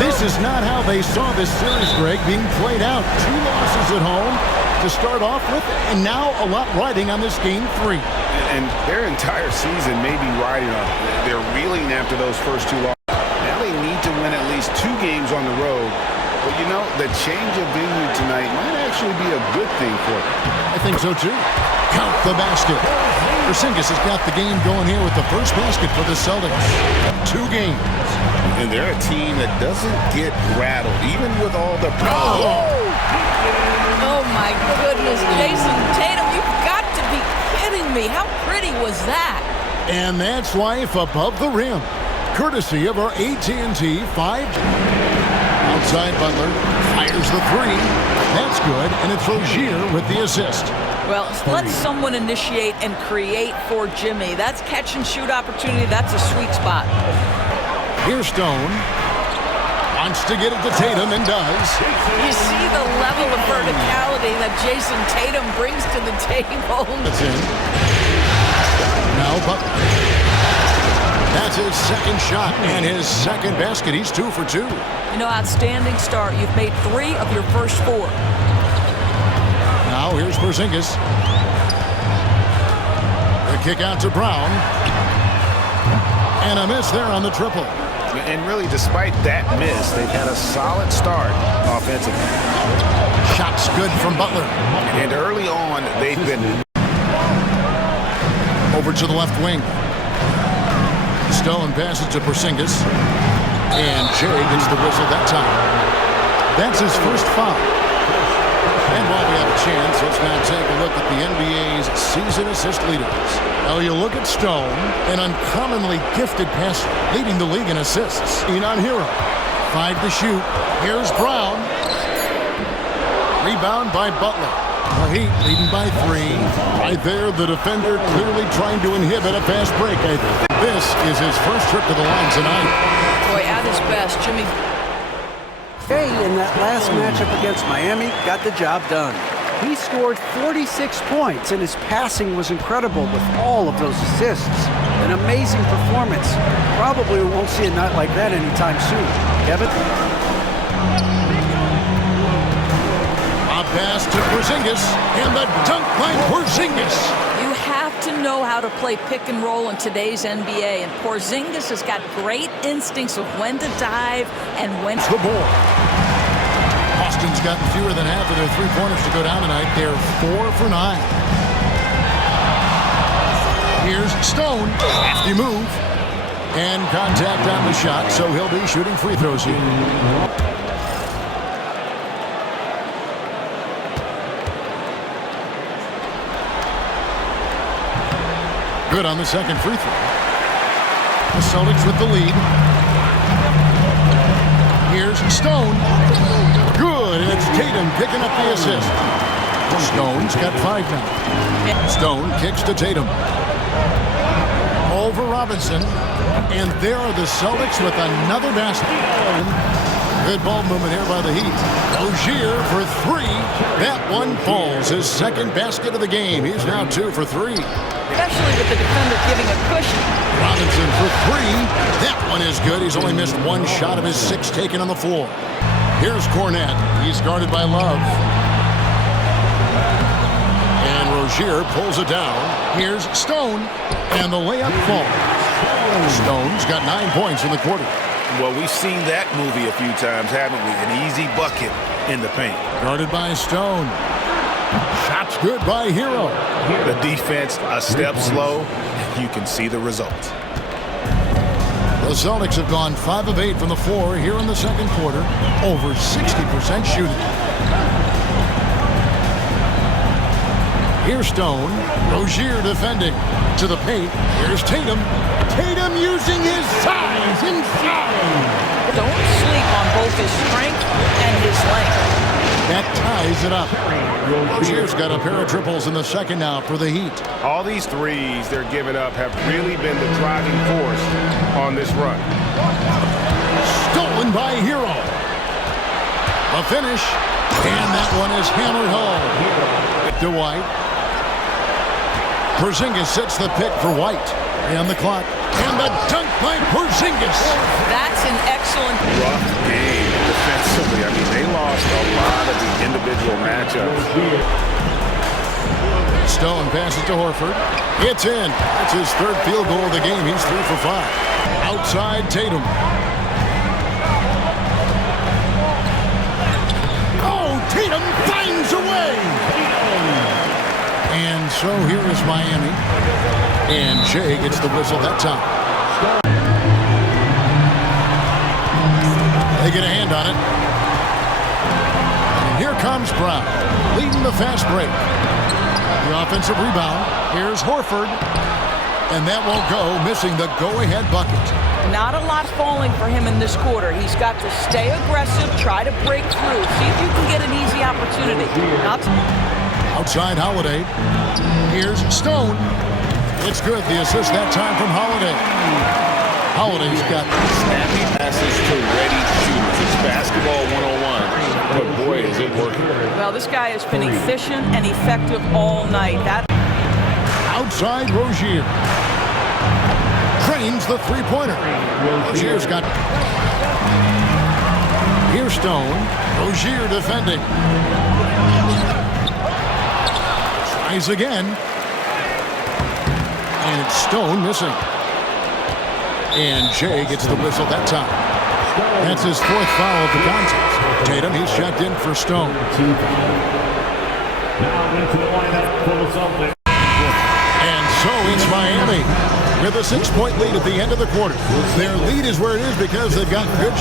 This is not how they saw this series, Greg, being played out. 2 losses at home to start off with, and now a lot riding on this Game 3. And their entire season may be riding on it. They're reeling after those first 2 losses. Now they need to win at least 2 games on the road. But you know, the change of venue tonight might actually be a good thing for them. I think so, too. Count the basket. Porzingis has got the game going here with the first basket for the Celtics. 2 games. And they're a team that doesn't get rattled, even with all the problems. Oh, my goodness. Jason Tatum, you've got to be kidding me. How pretty was that? And that's life above the rim. Courtesy of our AT&T 5G. Outside Butler fires the 3. That's good, and it's Rozier with the assist. Well, let someone initiate and create for Jimmy. That's catch and shoot opportunity. That's a sweet spot. Here's Stone. Wants to get it to Tatum and does. You see the level of verticality that Jason Tatum brings to the table. That's in. Now Butler. That's his second shot and his second basket. He's 2 for 2. You know, outstanding start. You've made 3 of your first 4. Now here's Porzingis. The kick out to Brown. And a miss there on the triple. And really, despite that miss, they've had a solid start offensively. Shots good from Butler. And early on, they've been... Over to the left wing. Stone passes to Porzingis. And Jay gets the whistle that time. That's his first foul. And while we have a chance, let's now take a look at the NBA's season assist leaders. Now you look at Stone, an uncommonly gifted passer, leading the league in assists. On Hero. 5 to shoot. Here's Brown. Rebound by Butler. The Heat leading by 3. Right there, the defender clearly trying to inhibit a fast break. I think this is his first trip to the line tonight. Boy, at his best, Jimmy. Hey, in that last matchup against Miami, got the job done. He scored 46 points, and his passing was incredible with all of those assists. An amazing performance. Probably won't see a night like that anytime soon. Kevin? A pass to Porzingis, and the dunk by Porzingis. You have to know how to play pick and roll in today's NBA, and Porzingis has got great instincts of when to dive and when to... The ball. Boston's gotten fewer than half of their three-pointers to go down tonight. They're 4 for 9. Here's Stone. Hefty move. And contact on the shot, so he'll be shooting free throws here. Good on the second free throw. The Celtics with the lead. Here's Stone. Good, and it's Tatum picking up the assist. Stone's got 5 now. Stone kicks to Tatum. Over Robinson. And there are the Celtics with another basket. Good ball movement here by the Heat. Rozier for 3. That one falls. His second basket of the game. He's now 2 for 3. Especially with the defender giving a cushion. Robinson for 3. That one is good. He's only missed 1 shot of his 6 taken on the floor. Here's Cornette. He's guarded by Love. And Rozier pulls it down. Here's Stone. And the layup falls. Stone's got 9 points in the quarter. Well, we've seen that movie a few times, haven't we? An easy bucket in the paint. Guarded by Stone. Shots good by Hero. The defense a step slow. You can see the result. The Celtics have gone 5 of 8 from the floor here in the second quarter. Over 60% shooting. Here's Stone. Rozier defending. To the paint. Here's Tatum. Tatum using his size inside. Don't sleep on both his strength and his length. That ties it up. Rozier's got a pair of triples in the second now for the Heat. All these threes they're giving up have really been the driving force on this run. Stolen by Hero. The finish. And that one is hammered home. To White. Porzingis sets the pick for White. And the clock. And the dunk by Porzingis. That's an excellent... Rough game defensively. I mean, they lost a lot of the individual matchups. Stone passes to Horford. It's in. That's his 3rd field goal of the game. He's 3 for 5. Outside Tatum. Oh, Tatum finds a way. And so here is Miami. And Jay gets the whistle that time. They get a hand on it. And here comes Brown, leading the fast break. The offensive rebound. Here's Horford. And that won't go, missing the go-ahead bucket. Not a lot falling for him in this quarter. He's got to stay aggressive, try to break through. See if you can get an easy opportunity. Outside Holiday. Here's Stone. It's good. The assist that time from Holiday. Holiday's got snappy passes to ready shooters. It's basketball 101, but boy, is it working. Well, this guy has been efficient and effective all night. Outside Rozier. Drains the three-pointer. Rozier's got... Here's Stone. Rozier defending. Tries again. And it's Stone missing. And Jay gets the whistle that time. That's his fourth foul of the contest. Tatum, he's checked in for Stone. And so it's Miami with a 6-point lead at the end of the quarter. Their lead is where it is because they've got good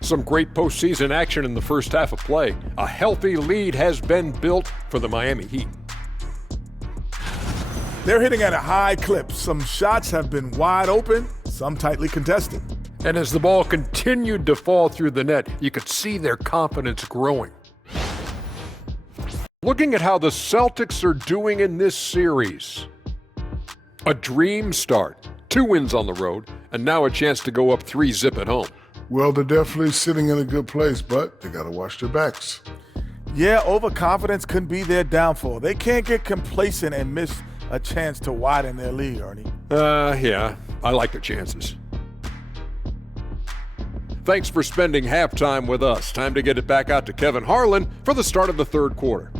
Some great postseason action in the first half of play. A healthy lead has been built for the Miami Heat. They're hitting at a high clip. Some shots have been wide open, some tightly contested. And as the ball continued to fall through the net, you could see their confidence growing. Looking at how the Celtics are doing in this series. A dream start. 2 wins on the road, and now a chance to go up 3-zip at home. Well, they're definitely sitting in a good place, but they got to watch their backs. Yeah, overconfidence can be their downfall. They can't get complacent and miss a chance to widen their lead, Ernie. Yeah, I like their chances. Thanks for spending halftime with us. Time to get it back out to Kevin Harlan for the start of the third quarter.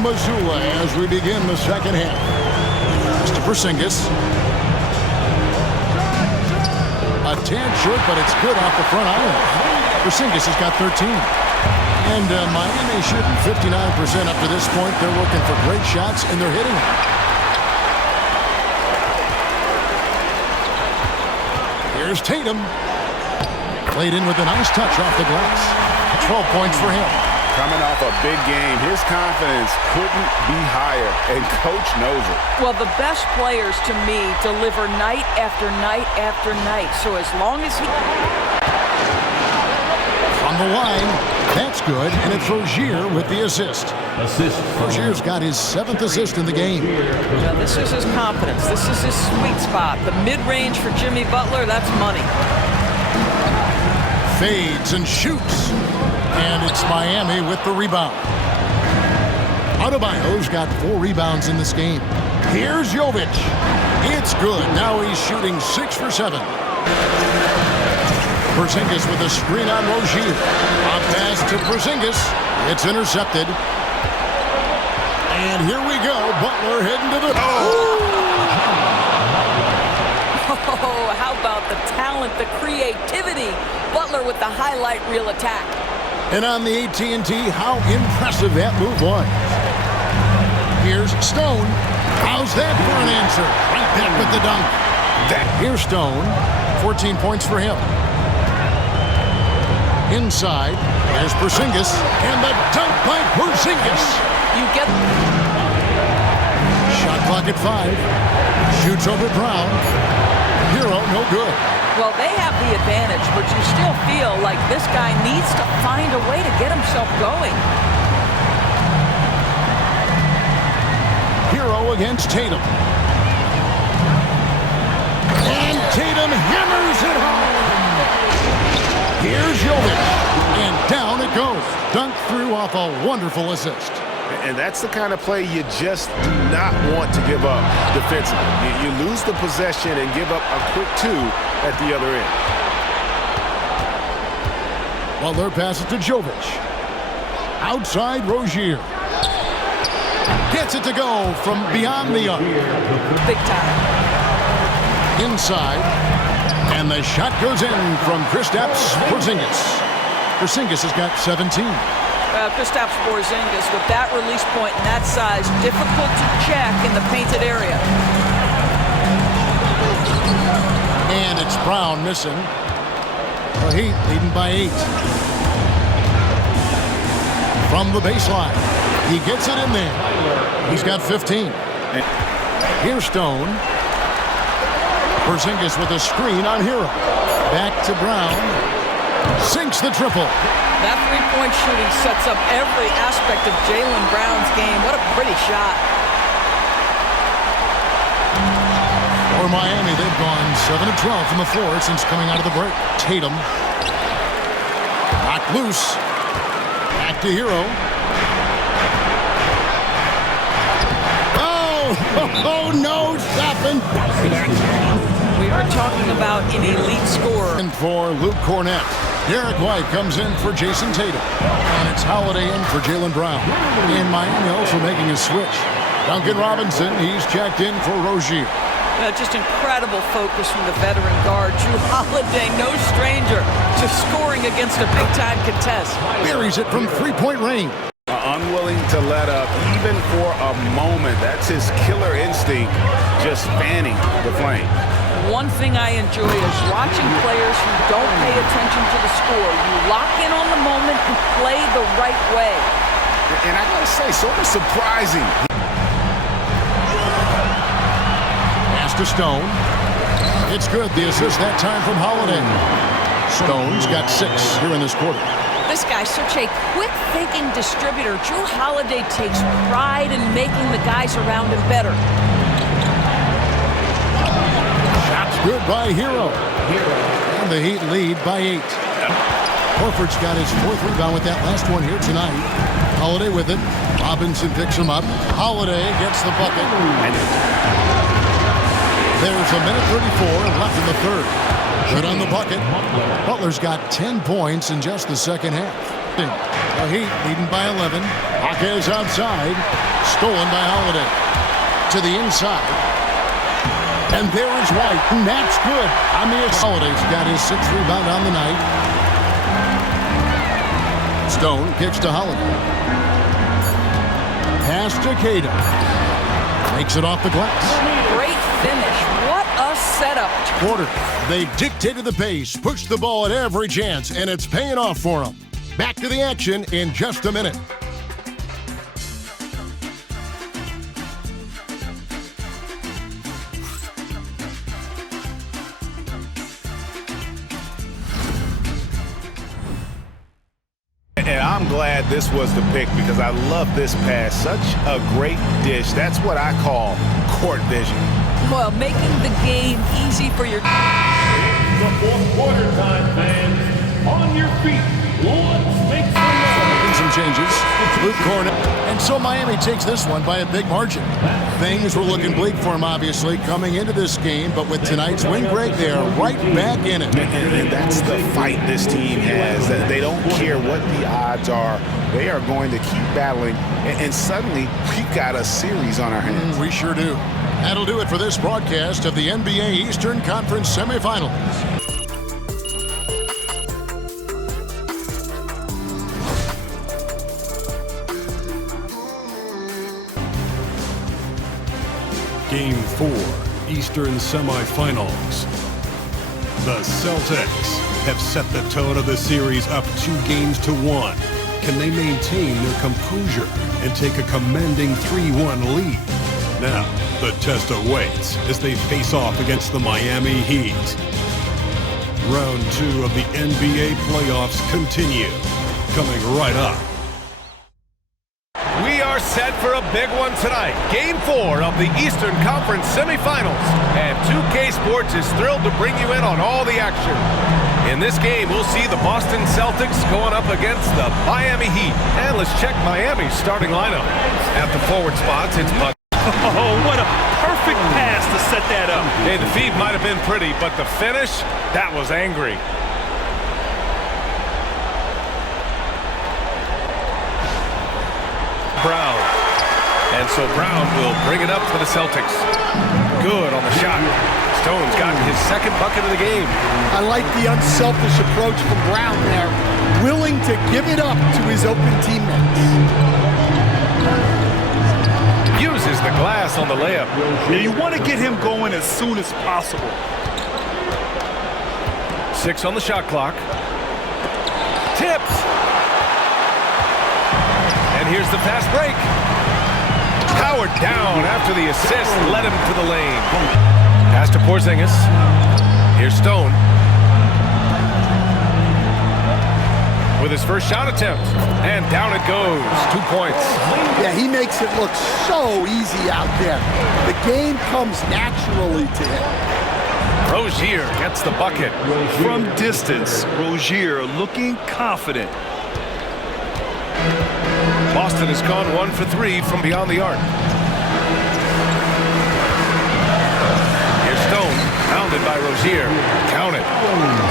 Missoula as we begin the second half. Mr. Porzingis. A tad short, but it's good off the front island. Porzingis has got 13. And Miami shooting 59% up to this point. They're looking for great shots, and they're hitting them. Here's Tatum. Played in with a nice touch off the glass. 12 points for him. Coming off a big game, his confidence couldn't be higher, and Coach knows it. Well, the best players to me deliver night after night after night. So as long as he... From the line, that's good, and it's Rozier with the assist. Rozier's got his 7th assist in the game. Now, this is his confidence. This is his sweet spot. The mid-range for Jimmy Butler, that's money. Fades and shoots. And it's Miami with the rebound. Adebayo's got 4 rebounds in this game. Here's Jovic. It's good. Now he's shooting 6 for 7. Porzingis with a screen on Rozier. A pass to Porzingis. It's intercepted. And here we go. Butler heading to the... Oh, how about the talent, the creativity? Butler with the highlight reel attack. And on the AT&T, how impressive that move was. Here's Stone. How's that for an answer? Right back with the dunk. Here's Stone. 14 points for him. Inside, there's Porzingis. And the dunk by Porzingis. You get... Shot clock at 5. Shoots over Brown. Hero, no good. Well, they have the advantage, but you still feel like this guy needs to find a way to get himself going. Hero against Tatum. And Tatum hammers it home. Here's Jovic. And down it goes. Dunked through off a wonderful assist. And that's the kind of play you just do not want to give up defensively. You lose the possession and give up a quick 2 at the other end. Butler passes to Jovic. Outside Rozier. Gets it to go from beyond the arc. Big time. Inside. And the shot goes in from Kristaps Porzingis. Porzingis has got 17. Kristaps Porzingis with that release point and that size, difficult to check in the painted area. And it's Brown missing. The Heat leading by 8. From the baseline, he gets it in there. He's got 15. Here's Stone. Porzingis with a screen on Hero. Back to Brown. Sinks the triple. That three-point shooting sets up every aspect of Jaylen Brown's game. What a pretty shot. For Miami, they've gone 7 of 12 from the floor since coming out of the break. Tatum. Knocked loose. Back to Hero. Oh, no, stopping. We are talking about an elite scorer. And for Luke Cornett. Derek White comes in for Jason Tatum. And it's Holiday in for Jaylen Brown. And Miami also making a switch. Duncan Robinson, he's checked in for Rozier. Just incredible focus from the veteran guard. Drew Holiday, no stranger to scoring against a big-time contest. Buries it from three-point range. Unwilling to let up, even for a moment. That's his killer instinct, just fanning the flame. One thing I enjoy is watching players who don't pay attention to the score. You lock in on the moment and play the right way. And I gotta say, sort of surprising. Pass to Stone. It's good. The assist that time from Holiday. Stone's got 6 here in this quarter. This guy's such a quick-thinking distributor. Drew Holiday takes pride in making the guys around him better. Shot's good by Hero. And the Heat lead by 8. Horford's got his 4th rebound with that last one here tonight. Holiday with it. Robinson picks him up. Holiday gets the bucket. There's a minute 34 left in the third. Good on the bucket. Butler's got 10 points in just the second half. The Heat leading by 11. Hawkins outside. Stolen by Holiday. To the inside. And there is White. And that's good. Holiday's got his 6th rebound on the night. Stone kicks to Holiday. Pass to Cato. Makes it off the glass. Great finish. What a setup. Quarter. They've dictated the pace, pushed the ball at every chance, and it's paying off for them. Back to the action in just a minute. And I'm glad this was the pick because I love this pass. Such a great dish. That's what I call court vision. Well, making the game easy for your... The fourth quarter time, fans. On your feet. Let's make some noise. Making some changes. Luke Cornett. And so Miami takes this one by a big margin. Things were looking bleak for him, obviously, coming into this game. But with tonight's win break, they are right back in it. And that's the fight this team has. That they don't care what the odds are. They are going to keep battling. And suddenly, we've got a series on our hands. We sure do. That'll do it for this broadcast of the NBA Eastern Conference semifinals. Game 4, Eastern semifinals. The Celtics have set the tone of the series up 2-1. Can they maintain their composure and take a commanding 3-1 lead? Now, the test awaits as they face off against the Miami Heat. Round 2 of the NBA playoffs continue. Coming right up. We are set for a big one tonight. Game 4 of the Eastern Conference semifinals. And 2K Sports is thrilled to bring you in on all the action. In this game, we'll see the Boston Celtics going up against the Miami Heat. And let's check Miami's starting lineup. At the forward spots, it's Buck. Oh, what a perfect pass to set that up. Hey, the feed might have been pretty, but the finish, that was angry. Brown. And so Brown will bring it up for the Celtics. Good on the shot. Stone's gotten his 2nd bucket of the game. I like the unselfish approach from Brown there. Willing to give it up to his open teammates. Uses the glass on the layup. Yeah, you want to get him going as soon as possible. 6 on the shot clock. Tipped. And here's the fast break. Howard down after the assist led him to the lane. Pass to Porzingis. Here's Stone. With his first shot attempt. And down it goes. 2 points. Yeah, he makes it look so easy out there. The game comes naturally to him. Rozier gets the bucket. From distance, Rozier looking confident. Boston has gone 1 for 3 from beyond the arc. Here's Stone, pounded by Rozier. Count it.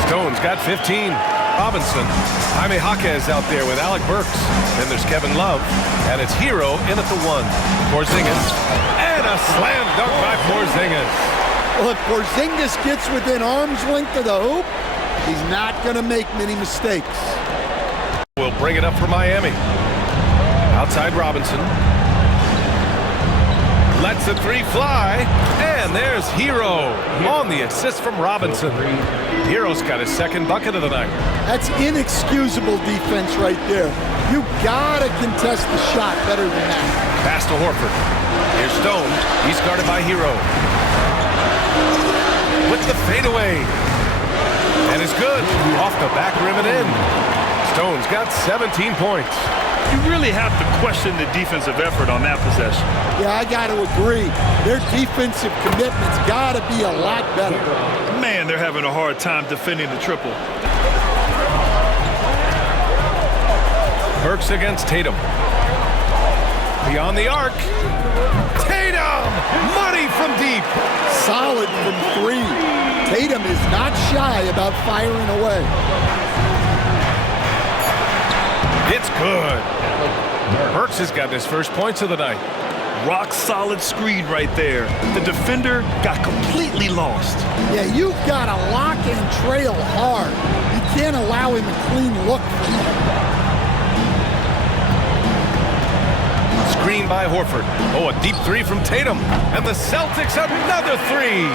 Stone's got 15. Robinson. Jaime Jaquez out there with Alec Burks. Then there's Kevin Love. And it's Hero in at the 1. Porzingis. And a slam dunk by Porzingis. Well, if Porzingis gets within arm's length of the hoop, he's not going to make many mistakes. We'll bring it up for Miami. Outside Robinson. Lets the 3 fly. And there's Hero on the assist from Robinson. Hero's got his second bucket of the night. That's inexcusable defense right there. You gotta contest the shot better than that. Pass to Horford. Here's Stone. He's guarded by Hero. With the fadeaway. And it's good. Off the back rim and in. Stone's got 17 points. You really have to question the defensive effort on that possession. Yeah, I got to agree. Their defensive commitment's got to be a lot better. Man, they're having a hard time defending the triple. Burks against Tatum. Beyond the arc. Tatum! Money from deep. Solid from 3. Tatum is not shy about firing away. It's good. Burks has got his first points of the night. Rock solid screen right there. The defender got completely lost. Yeah, you've got to lock and trail hard. You can't allow him a clean look. Screen by Horford. Oh, a deep 3 from Tatum. And the Celtics another 3.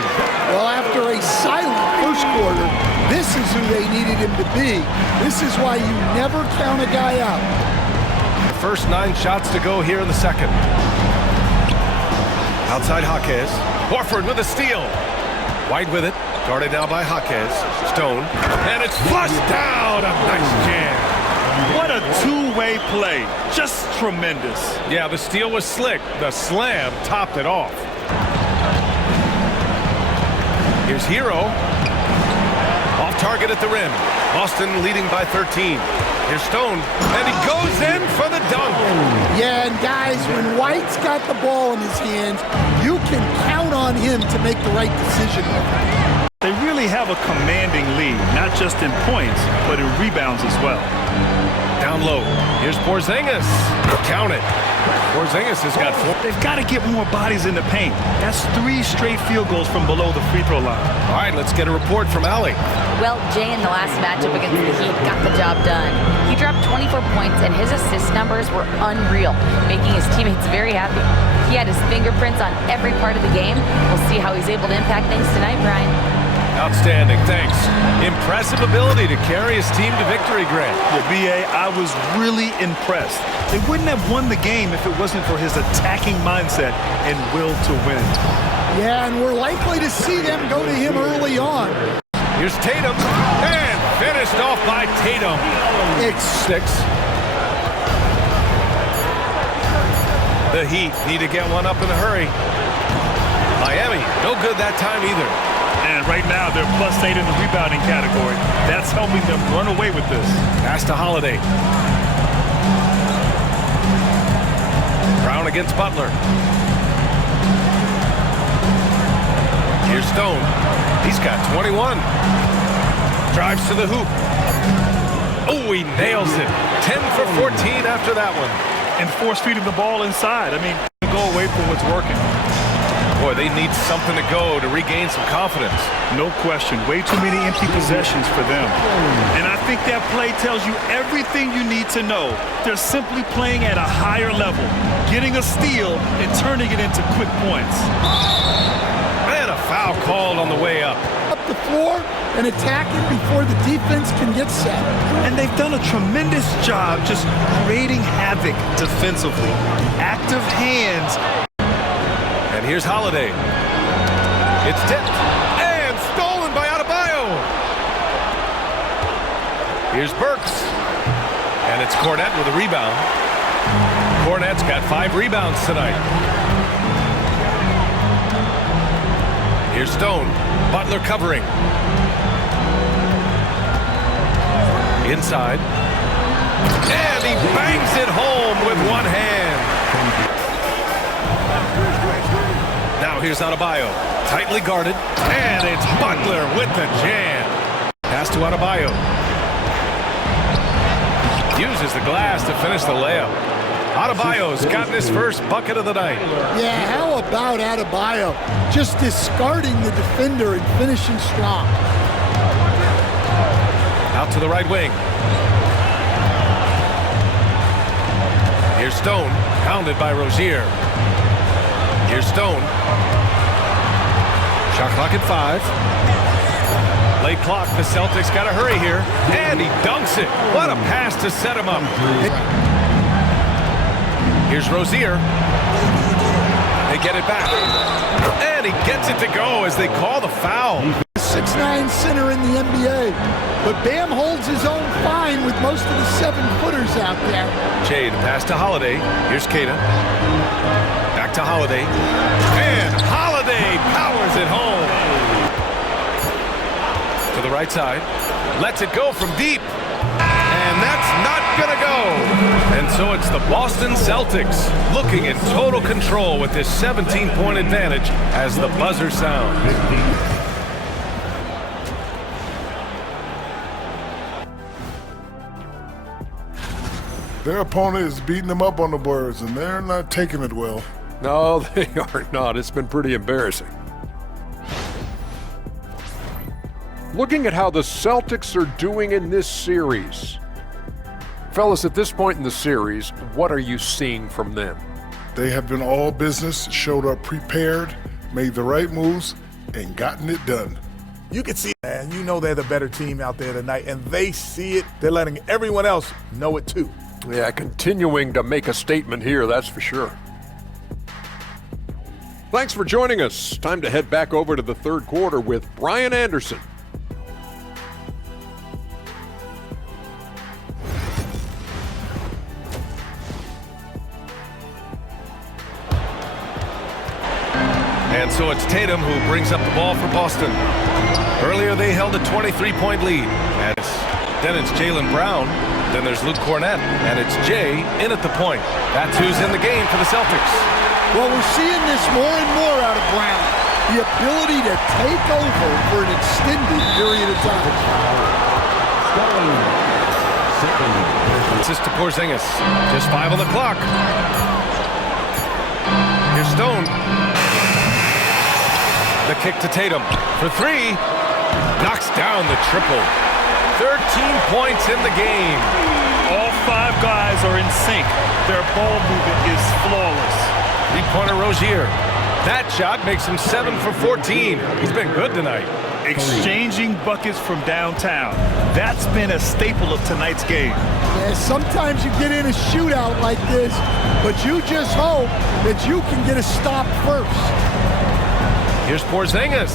Well, after a silent first quarter, this is who they needed him to be. This is why you never count a guy out. First 9 shots to go here in the second. Outside Jaquez. Horford with a steal. White with it. Guarded now by Jaquez. Stone. And it's flushed down. A nice jam. What a two-way play. Just tremendous. Yeah, the steal was slick. The slam topped it off. Here's Hero. Off target at the rim. Boston leading by 13. Here's Stone, and he goes in for the dunk. Yeah, and guys, when White's got the ball in his hands, you can count on him to make the right decision. They really have a commanding lead, not just in points, but in rebounds as well. Down low. Here's Porzingis. Count it. Porzingis has got 4. They've got to get more bodies in the paint. That's 3 straight field goals from below the free throw line. All right, let's get a report from Allie. Well, Jay in the last matchup against the Heat got the job done. He dropped 24 points and his assist numbers were unreal, making his teammates very happy. He had his fingerprints on every part of the game. We'll see how he's able to impact things tonight, Brian. Outstanding, thanks. Impressive ability to carry his team to victory, Grant. Well, B.A., I was really impressed. They wouldn't have won the game if it wasn't for his attacking mindset and will to win. Yeah, and we're likely to see them go to him early on. Here's Tatum, and finished off by Tatum. It's 6. The Heat need to get one up in a hurry. Miami, no good that time either. And right now, they're +8 in the rebounding category. That's helping them run away with this. Pass to Holiday. Brown against Butler. Here's Stone. He's got 21. Drives to the hoop. Oh, he nails it. 10 for 14 after that one. And force-feeding the ball inside. I mean, go away from what's working. Boy, they need something to go to regain some confidence. No question. Way too many empty possessions for them. And I think that play tells you everything you need to know. They're simply playing at a higher level, getting a steal and turning it into quick points. Man, a foul called on the way up. Up the floor and attacking before the defense can get set. And they've done a tremendous job just creating havoc defensively. Active hands. And here's Holiday. It's tipped and stolen by Adebayo. Here's Burks. And it's Cornette with a rebound. Cornette's got 5 rebounds tonight. Here's Stone. Butler covering. Inside. And he bangs it home with one hand. Now here's Adebayo. Tightly guarded. And it's Butler with the jam. Pass to Adebayo. Uses the glass to finish the layup. Adebayo's gotten his first bucket of the night. Yeah, how about Adebayo? Just discarding the defender and finishing strong. Out to the right wing. Here's Stone, pounded by Rozier. Here's Stone. Shot clock at 5. Late clock, the Celtics got to hurry here. And he dunks it. What a pass to set him up. Here's Rozier. They get it back. And he gets it to go as they call the foul. 6'9" center in the NBA. But Bam holds his own fine with most of the 7-footers out there. Jay, the pass to Holiday. Here's Keita. Back to Holiday. And Holiday powers it home. To the right side. Lets it go from deep. And that's not gonna go. And so it's the Boston Celtics looking in total control with this 17-point advantage as the buzzer sounds. Their opponent is beating them up on the boards, and they're not taking it well. No, they are not. It's been pretty embarrassing. Looking at how the Celtics are doing in this series. Fellas, at this point in the series, what are you seeing from them? They have been all business, showed up prepared, made the right moves, and gotten it done. You can see it, man. You know they're the better team out there tonight, and they see it. They're letting everyone else know it too. Yeah, continuing to make a statement here, that's for sure. Thanks for joining us. Time to head back over to the third quarter with Brian Anderson. And so it's Tatum who brings up the ball for Boston. Earlier they held a 23-point lead. Then it's Jaylen Brown. Then there's Luke Cornette. And it's Jay in at the point. That's who's in the game for the Celtics. Well, we're seeing this more and more out of Brown. The ability to take over for an extended period of time. Assist to Porzingis. Just 5 on the clock. Here's Stone. The kick to Tatum for 3. Knocks down the triple. 13 points in the game. All 5 guys are in sync. Their ball movement is flawless. 3-pointer Rozier. That shot makes him 7 for 14. He's been good tonight. Exchanging buckets from downtown. That's been a staple of tonight's game. Yeah, sometimes you get in a shootout like this, but you just hope that you can get a stop first. Here's Porzingis.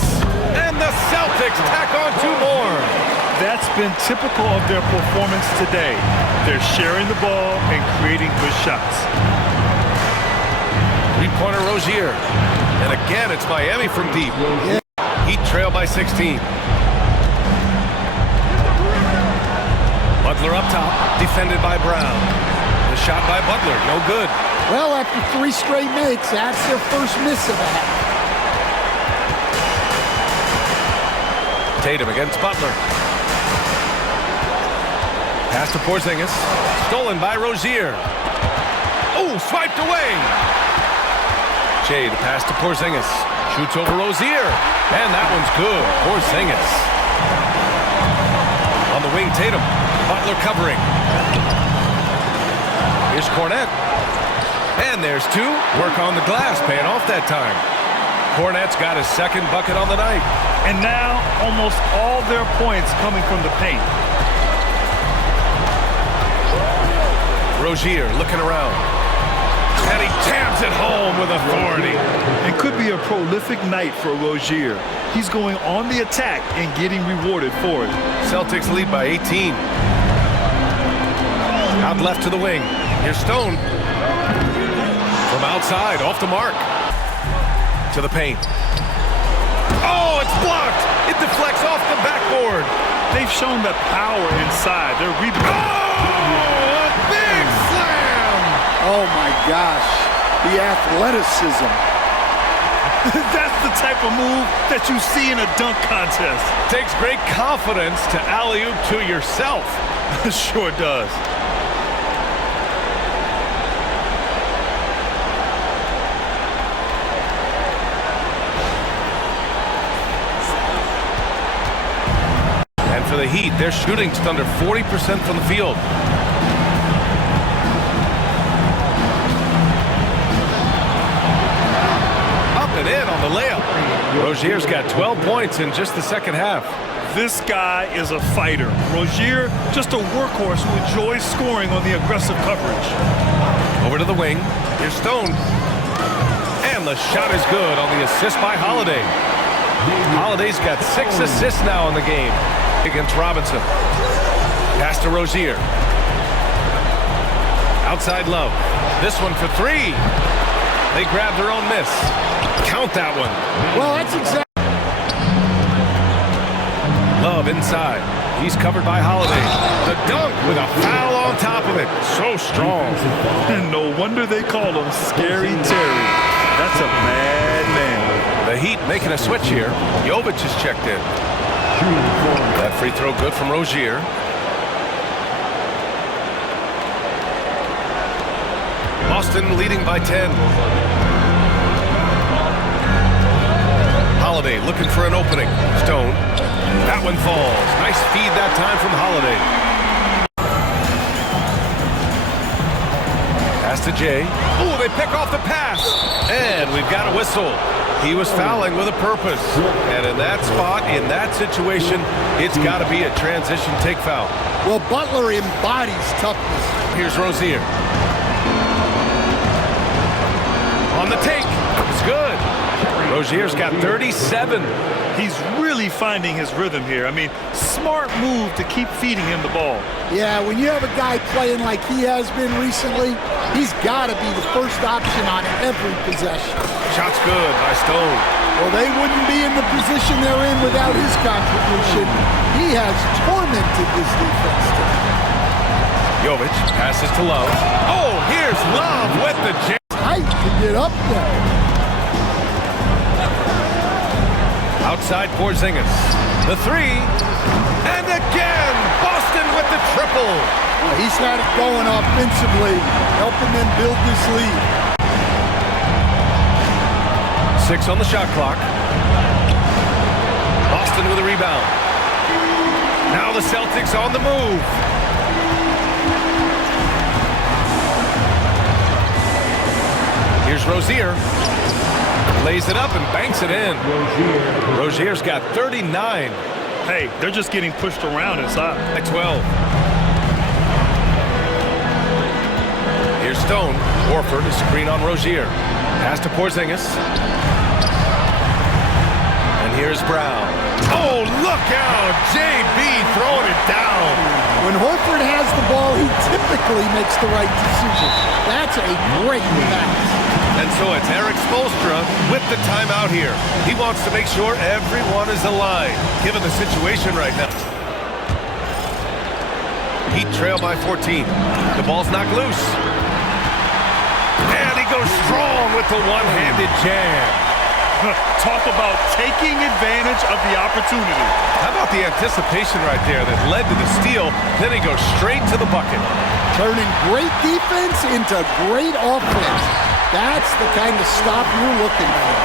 And the Celtics tack on 2 more. That's been typical of their performance today. They're sharing the ball and creating good shots. 3-pointer Rozier. And again, it's Miami from deep. Heat trail by 16. Butler up top, defended by Brown. The shot by Butler, no good. Well, after 3 straight makes, that's their first miss of the half. Tatum against Butler. Pass to Porzingis. Stolen by Rozier. Oh, swiped away. Jay, the pass to Porzingis. Shoots over Rozier. And that one's good. Porzingis. On the wing, Tatum. Butler covering. Here's Cornette. And there's 2. Work on the glass, paying off that time. Cornette's got his 2nd bucket on the night. And now, almost all their points coming from the paint. Rozier looking around. And he jams it home with authority. It could be a prolific night for Rozier. He's going on the attack and getting rewarded for it. Celtics lead by 18. Out left to the wing. Here's Stone. From outside, off the mark. To the paint. Oh, it's blocked. It deflects off the backboard. They've shown that power inside. They're rebounding. Oh, a big slam. Oh, my gosh. The athleticism. That's the type of move that you see in a dunk contest. Takes great confidence to alley-oop to yourself. Sure does. For the Heat, they're shooting just under 40% from the field. Up and in on the layup. Rozier's got 12 points in just the second half. This guy is a fighter. Rozier, just a workhorse who enjoys scoring on the aggressive coverage. Over to the wing. Here's Stone. And the shot is good on the assist by Holiday. Holiday's got 6 assists now in the game against Robinson. Pass to Rozier. Outside Love. This one for 3. They grab their own miss. Count that one. Well, that's exactly. Love inside. He's covered by Holiday. The dunk with a foul on top of it. So strong. And no wonder they call him Scary Terry. That's a bad man. The Heat making a switch here. Jovic is checked in. That free throw good from Rozier. Boston leading by 10. Holiday looking for an opening. Stone. That one falls. Nice feed that time from Holiday. Pass to Jay. Oh, they pick off the pass. And we've got a whistle. He was fouling with a purpose. And in that spot, in that situation, it's got to be a transition take foul. Well, Butler embodies toughness. Here's Rozier. On the take. It's good. Rozier's got 37. He's really finding his rhythm here. I mean, smart move to keep feeding him the ball. Yeah, when you have a guy playing like he has been recently, he's got to be the first option on every possession. Shot's good by Stone. Well, they wouldn't be in the position they're in without his contribution. He has tormented this defense today. Jovic passes to Love. Oh, here's Love with the jam. Tight to get up there. Outside Porzingis. The 3. And again, Boston with the triple. Well, he's had it going offensively, helping them build this lead. 6 on the shot clock. Boston with a rebound. Now the Celtics on the move. Here's Rozier. Lays it up and banks it in. Rozier's got 39. Hey, they're just getting pushed around inside. At 12. Here's Stone. Horford is screen on Rozier. Pass to Porzingis. And here's Brown. Oh, look out! JB throwing it down. When Horford has the ball, he typically makes the right decision. That's a great pass. And so it's Eric Spoelstra with the timeout here. He wants to make sure everyone is aligned, given the situation right now. Heat trail by 14. The ball's knocked loose. And he goes strong with the one-handed jam. Talk about taking advantage of the opportunity. How about the anticipation right there that led to the steal? Then he goes straight to the bucket. Turning great defense into great offense. That's the kind of stop you're looking for.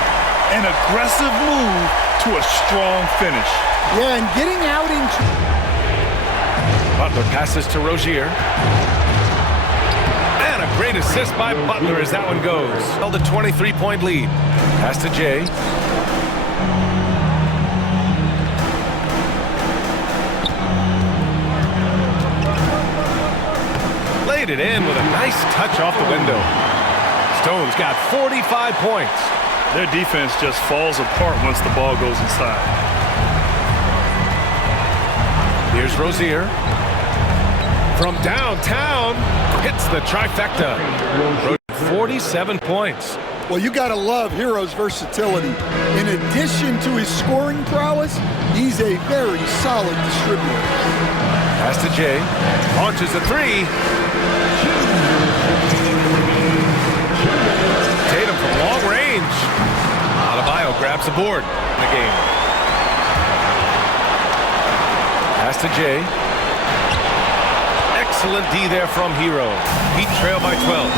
An aggressive move to a strong finish. Yeah, and getting out into... Butler passes to Rozier. And a great assist by Butler as that one goes. Held a 23-point lead. Pass to Jay. Laid it in with a nice touch off the window. Stone's got 45 points. Their defense just falls apart once the ball goes inside. Here's Rozier. From downtown, hits the trifecta. 47 points. Well, you got to love Hero's versatility. In addition to his scoring prowess, he's a very solid distributor. Pass to Jay. Launches a three. Tatum from long range. Adebayo grabs the board in the game. Pass to Jay. Excellent D there from Hero. Heat trail by 12.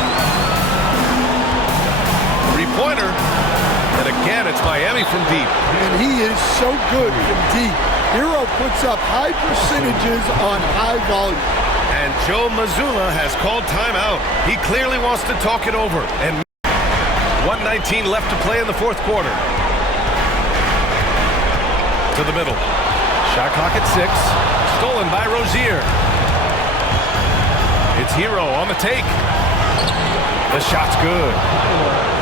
Three-pointer. And again, it's Miami from deep. And he is so good from deep. Hero puts up high percentages on high volume. And Joe Mazzulla has called timeout. He clearly wants to talk it over. And 1:19 left to play in the fourth quarter. To the middle. Shot clock at 6. Stolen by Rozier. It's Hero on the take. The shot's good.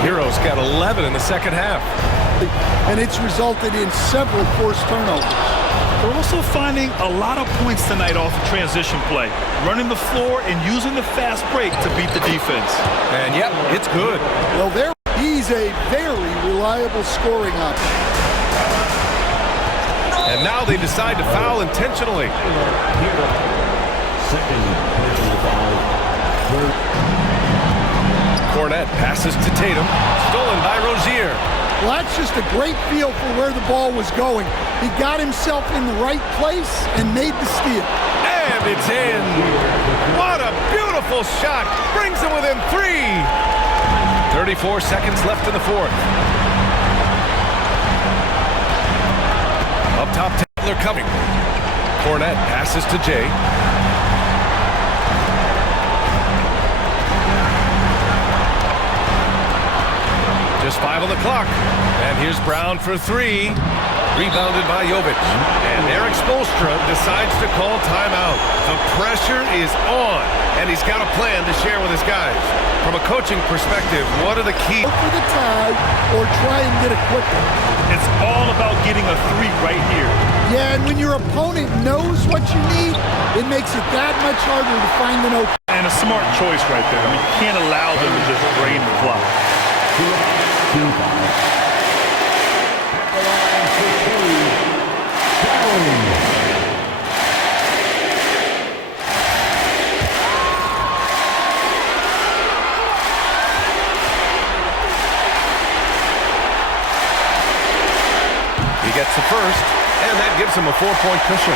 Hero's got 11 in the second half. And it's resulted in several forced turnovers. They're also finding a lot of points tonight off of transition play, running the floor and using the fast break to beat the defense. And yep, it's good. Well, he's a very reliable scoring option. And now they decide to foul intentionally. Cornette passes to Tatum, stolen by Rozier. Well, that's just a great feel for where the ball was going. He got himself in the right place and made the steal. And it's in. What a beautiful shot. Brings them within 3. 34 seconds left in the fourth. Up top, they're coming. Cornette passes to Jay. Just 5 on the clock. And here's Brown for 3. Rebounded by Jovic. And Eric Spoelstra decides to call timeout. The pressure is on. And he's got a plan to share with his guys. From a coaching perspective, what are the keys? Look for the tie or try and get a quick one. It's all about getting a 3 right here. Yeah, and when your opponent knows what you need, it makes it that much harder to find an open. And a smart choice right there. I mean, you can't allow them to just drain the clock. He gets the first, and that gives him a 4-point cushion.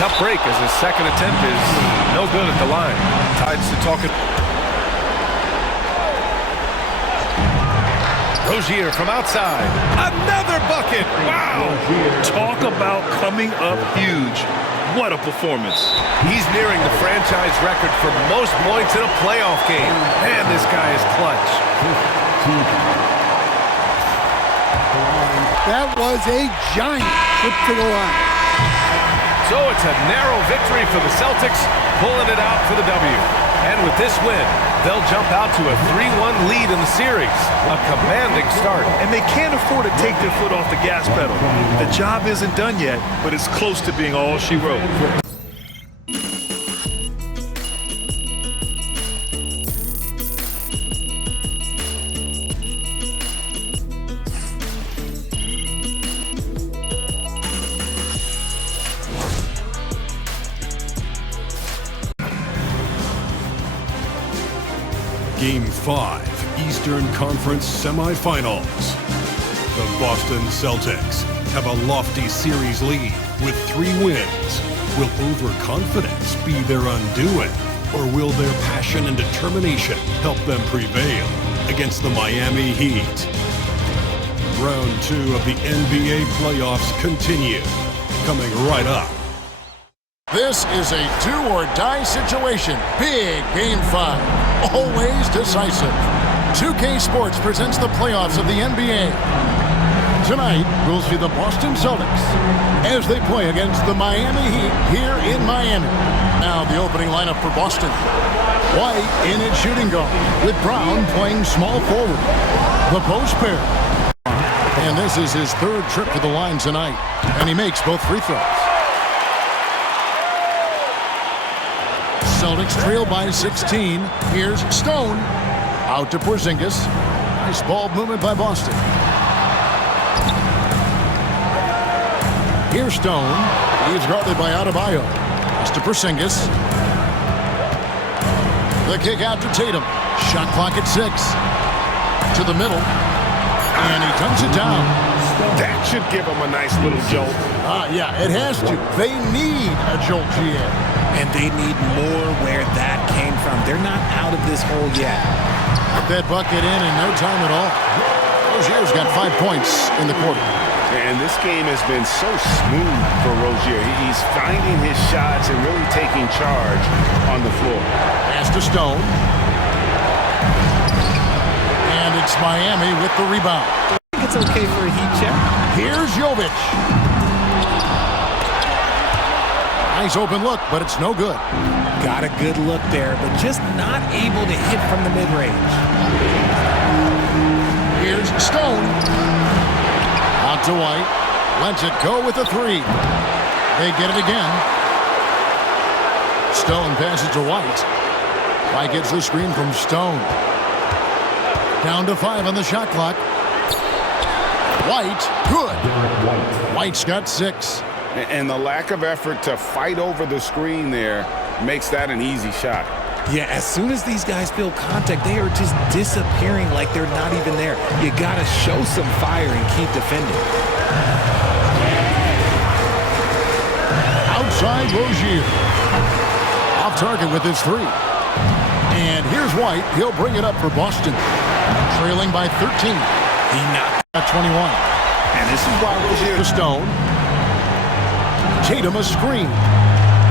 Tough break as his second attempt is no good at the line. Tides to talk it. Rozier from outside. Another bucket. Wow. Talk about coming up huge. What a performance. He's nearing the franchise record for most points in a playoff game. And this guy is clutch. That was a giant trip to the line. So it's a narrow victory for the Celtics, pulling it out for the W. And with this win, they'll jump out to a 3-1 lead in the series. A commanding start. And they can't afford to take their foot off the gas pedal. The job isn't done yet, but it's close to being all she wrote. Game 5, Eastern Conference Semifinals. The Boston Celtics have a lofty series lead with 3 wins. Will overconfidence be their undoing, or will their passion and determination help them prevail against the Miami Heat? Round 2 of the NBA Playoffs continue, coming right up. This is a do-or-die situation. Big Game 5. Always decisive. 2K Sports presents the playoffs of the NBA. Tonight, we'll see the Boston Celtics as they play against the Miami Heat here in Miami. Now the opening lineup for Boston. White in at shooting guard, with Brown playing small forward. The post pair. And this is his third trip to the line tonight, and he makes both free throws. Celtics trail by 16. Here's Stone. Out to Porzingis. Nice ball movement by Boston. Here's Stone. He's guarded by Adebayo. Pass to Porzingis. The kick out to Tatum. Shot clock at 6. To the middle. And he dunks it down. That should give him a nice little jolt. Yeah, it has to. They need a jolt, GA. And they need more where that came from. They're not out of this hole yet. Put that bucket in no time at all. Rozier's got 5 points in the quarter. And this game has been so smooth for Rozier. He's finding his shots and really taking charge on the floor. Pass to Stone. And it's Miami with the rebound. I think it's okay for a heat check. Here's Jovic. Nice open look, but it's no good. Got a good look there, but just not able to hit from the mid-range. Here's Stone. Out to White. Lets it go with a 3. They get it again. Stone passes to White. White gets the screen from Stone. Down to 5 on the shot clock. White, good. White's got 6. And the lack of effort to fight over the screen there makes that an easy shot. Yeah, as soon as these guys feel contact, they are just disappearing like they're not even there. You got to show some fire and keep defending. Outside Rozier. Off target with his 3. And here's White. He'll bring it up for Boston. Trailing by 13. He knocked at 21. And this is why Rozier to Stone. Tatum a screen.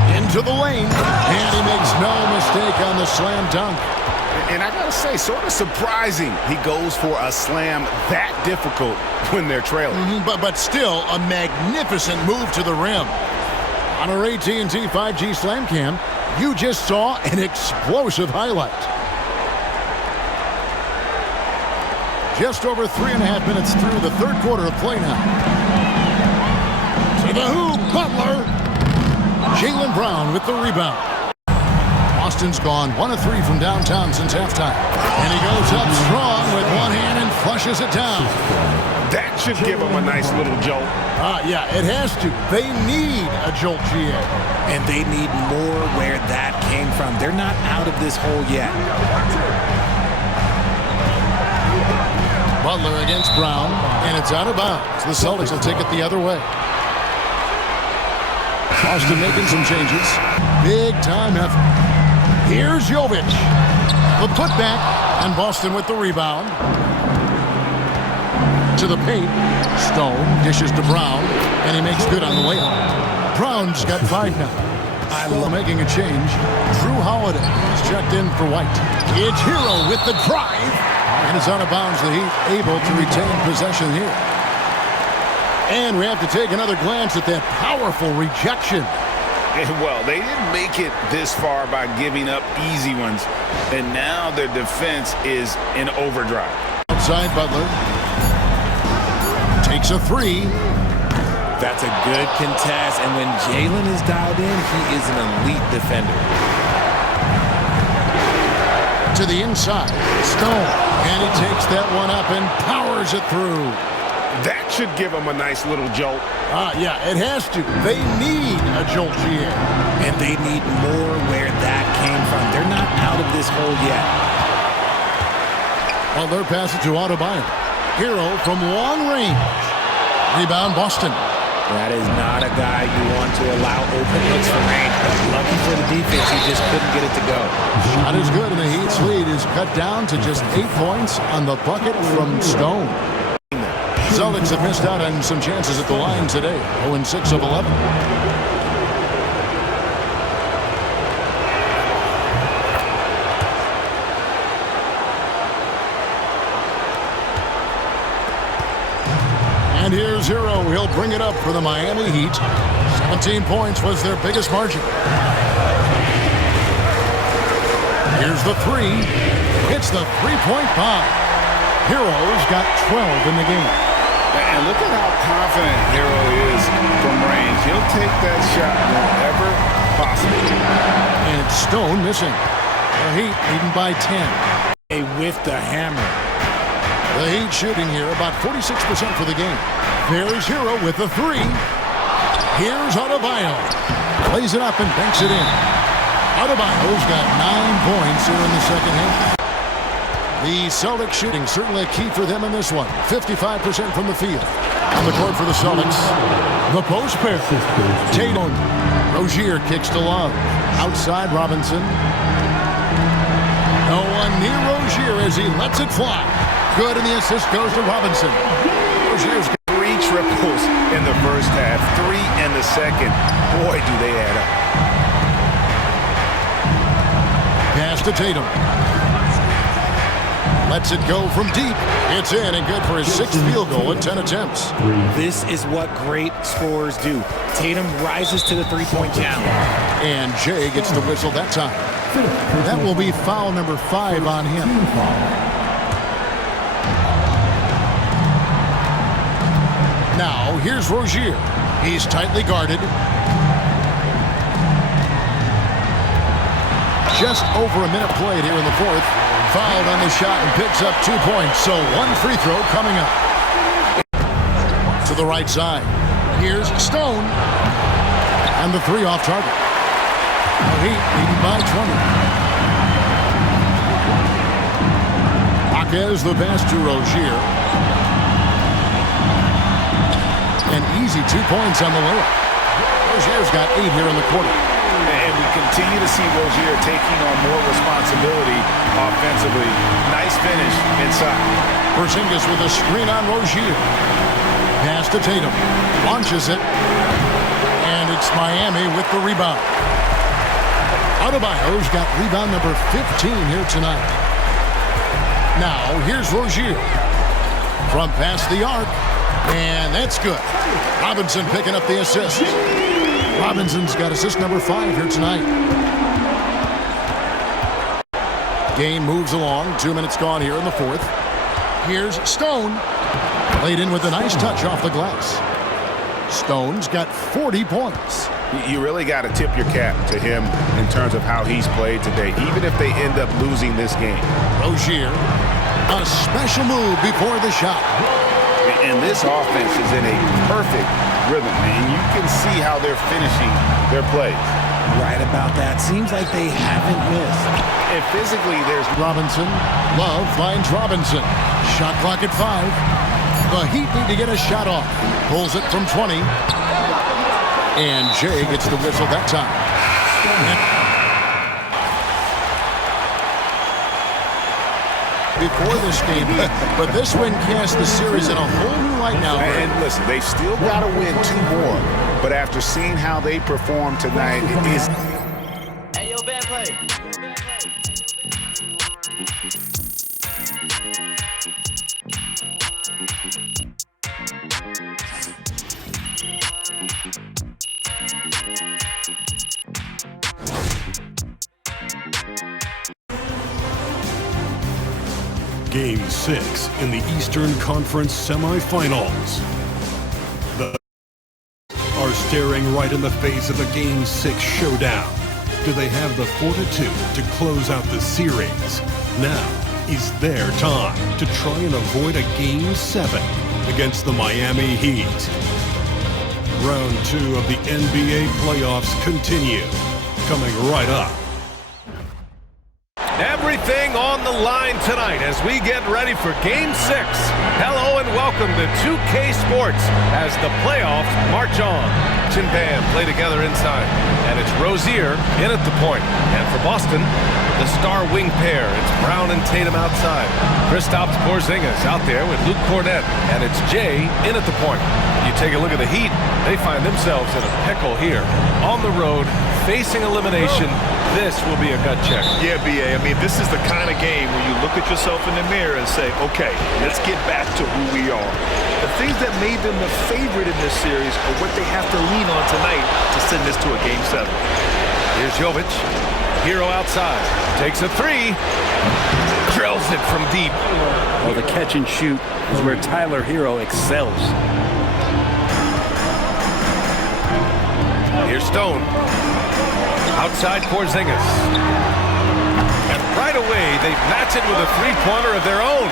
Into the lane. And he makes no mistake on the slam dunk. And I gotta say, sort of surprising he goes for a slam that difficult when they're trailing. But still a magnificent move to the rim. On our AT&T 5G Slam Cam, you just saw an explosive highlight. Just over 3.5 minutes through the third quarter of play now. To the hoop, Butler. Jaylen Brown with the rebound. Boston's gone 1 of 3 from downtown since halftime. And he goes up strong with one hand and flushes it down. That should give him a nice little jolt. Yeah, it has to. They need a jolt, GA. And they need more where that came from. They're not out of this hole yet. Butler against Brown, and it's out of bounds. The Celtics will take it the other way. Boston making some changes. Big time effort. Here's Jovic. The putback, and Boston with the rebound. To the paint. Stone dishes to Brown, and he makes good on the layup. Brown's got 5 now. I love making a change. Drew Holiday is checked in for White. It's Hero with the drive. And it's out of bounds. The Heat able to retain possession here. And we have to take another glance at that powerful rejection. Well, they didn't make it this far by giving up easy ones. And now their defense is in overdrive. Outside Butler. Takes a 3. That's a good contest. And when Jaylen is dialed in, he is an elite defender. To the inside. Stone. And he takes that one up and powers it through. That should give him a nice little jolt. Yeah, it has to. They need a jolt here. And they need more where that came from. They're not out of this hole yet. Butler passes to Adebayo. Hero from long range. Rebound Boston. That is not a guy you want to allow open looks for range. But lucky for the defense, he just couldn't get it to go. Shot is good, and the Heat's lead is cut down to just 8 points on the bucket from Stone. Celtics have missed out on some chances at the line today. 0-6 of 11. And He'll bring it up for the Miami Heat. 17 points was their biggest margin. Here's the three. Hits the three-point bomb. Hero's got 12 in the game. And look at how confident Hero is from range. He'll take that shot whenever possible. And Stone missing. The Heat leading by 10. They whiffed the hammer. The Heat shooting here about 46% for the game. There's Hero with the three. Here's Adebayo. Plays it up and banks it in. Adebayo's got 9 points here in the second half. The Celtics shooting certainly a key for them in this one. 55% from the field. On the court for the Celtics. The post pair. Tatum. Rozier kicks to Love. Outside Robinson. No one near Rozier as he lets it fly. Good, and the assist goes to Robinson. Rozier's got 3 triples in the first half, 3 in the second. Boy, do they add up. Pass to Tatum. Lets it go from deep. It's in and good for his 6th field goal in 10 attempts. This is what great scorers do. Tatum rises to the three-point challenge. And Jay gets the whistle that time. That will be foul number 5 on him. Now, here's Rozier. He's tightly guarded. Just over a minute played here in the fourth. Fouled on the shot and picks up 2 points. So 1 free throw coming up. To the right side. Here's Stone. And the 3 off target. The Heat leading by 20. Jaquez the pass to Rozier. An easy 2 points on the layup. Rozier's got 8 here in the quarter. And we continue to see Rozier taking on more responsibility offensively. Nice finish inside. Porzingis with a screen on Rozier. Pass to Tatum. Launches it. And it's Miami with the rebound. Adebayo's got rebound number 15 here tonight. Now, here's Rozier. From past the arc. And that's good. Robinson picking up the assist. Robinson's got assist number 5 here tonight. Game moves along. 2 minutes gone here in the fourth. Here's Stone. Laid in with a nice touch off the glass. Stone's got 40 points. You really got to tip your cap to him in terms of how he's played today, even if they end up losing this game. Rozier, a special move before the shot. And this offense is in a perfect rhythm, and you can see how they're finishing their plays. Right about that. Seems like they haven't missed. And physically, there's Robinson. Love finds Robinson. Shot clock at 5. The Heat need to get a shot off. Pulls it from 20. And Jay gets the whistle that time. Before this game, but this win casts the series in a whole new light now. And listen, they still got to win 2 more, but after seeing how they perform tonight, it is. Hey, yo, bad play. Game 6 in the Eastern Conference semifinals. The are staring right in the face of a Game 6 showdown. Do they have the fortitude to close out the series? Now is their time to try and avoid a Game 7 against the Miami Heat. Round 2 of the NBA playoffs continue. Coming right up. Everything on the line tonight as we get ready for Game 6. Hello and welcome to 2K Sports as the playoffs march on. Chin Bam play together inside, and it's Rozier in at the point. And for Boston, the star wing pair. It's Brown and Tatum outside. Kristaps Porzingis out there with Luke Cornett, and it's Jay in at the point. You take a look at the Heat, they find themselves in a pickle here. On the road, facing elimination, this will be a gut check. Yeah, B.A. I mean, this is the kind of game where you look at yourself in the mirror and say, okay, let's get back to who we are. The things that made them the favorite in this series are what they have to lean on tonight to send this to a Game 7. Here's Jovic. Hero outside. Takes a three. Drills it from deep. Well, the catch and shoot is where Tyler Hero excels. Here's Stone. Outside Porzingis. And right away, they match it with a three-pointer of their own.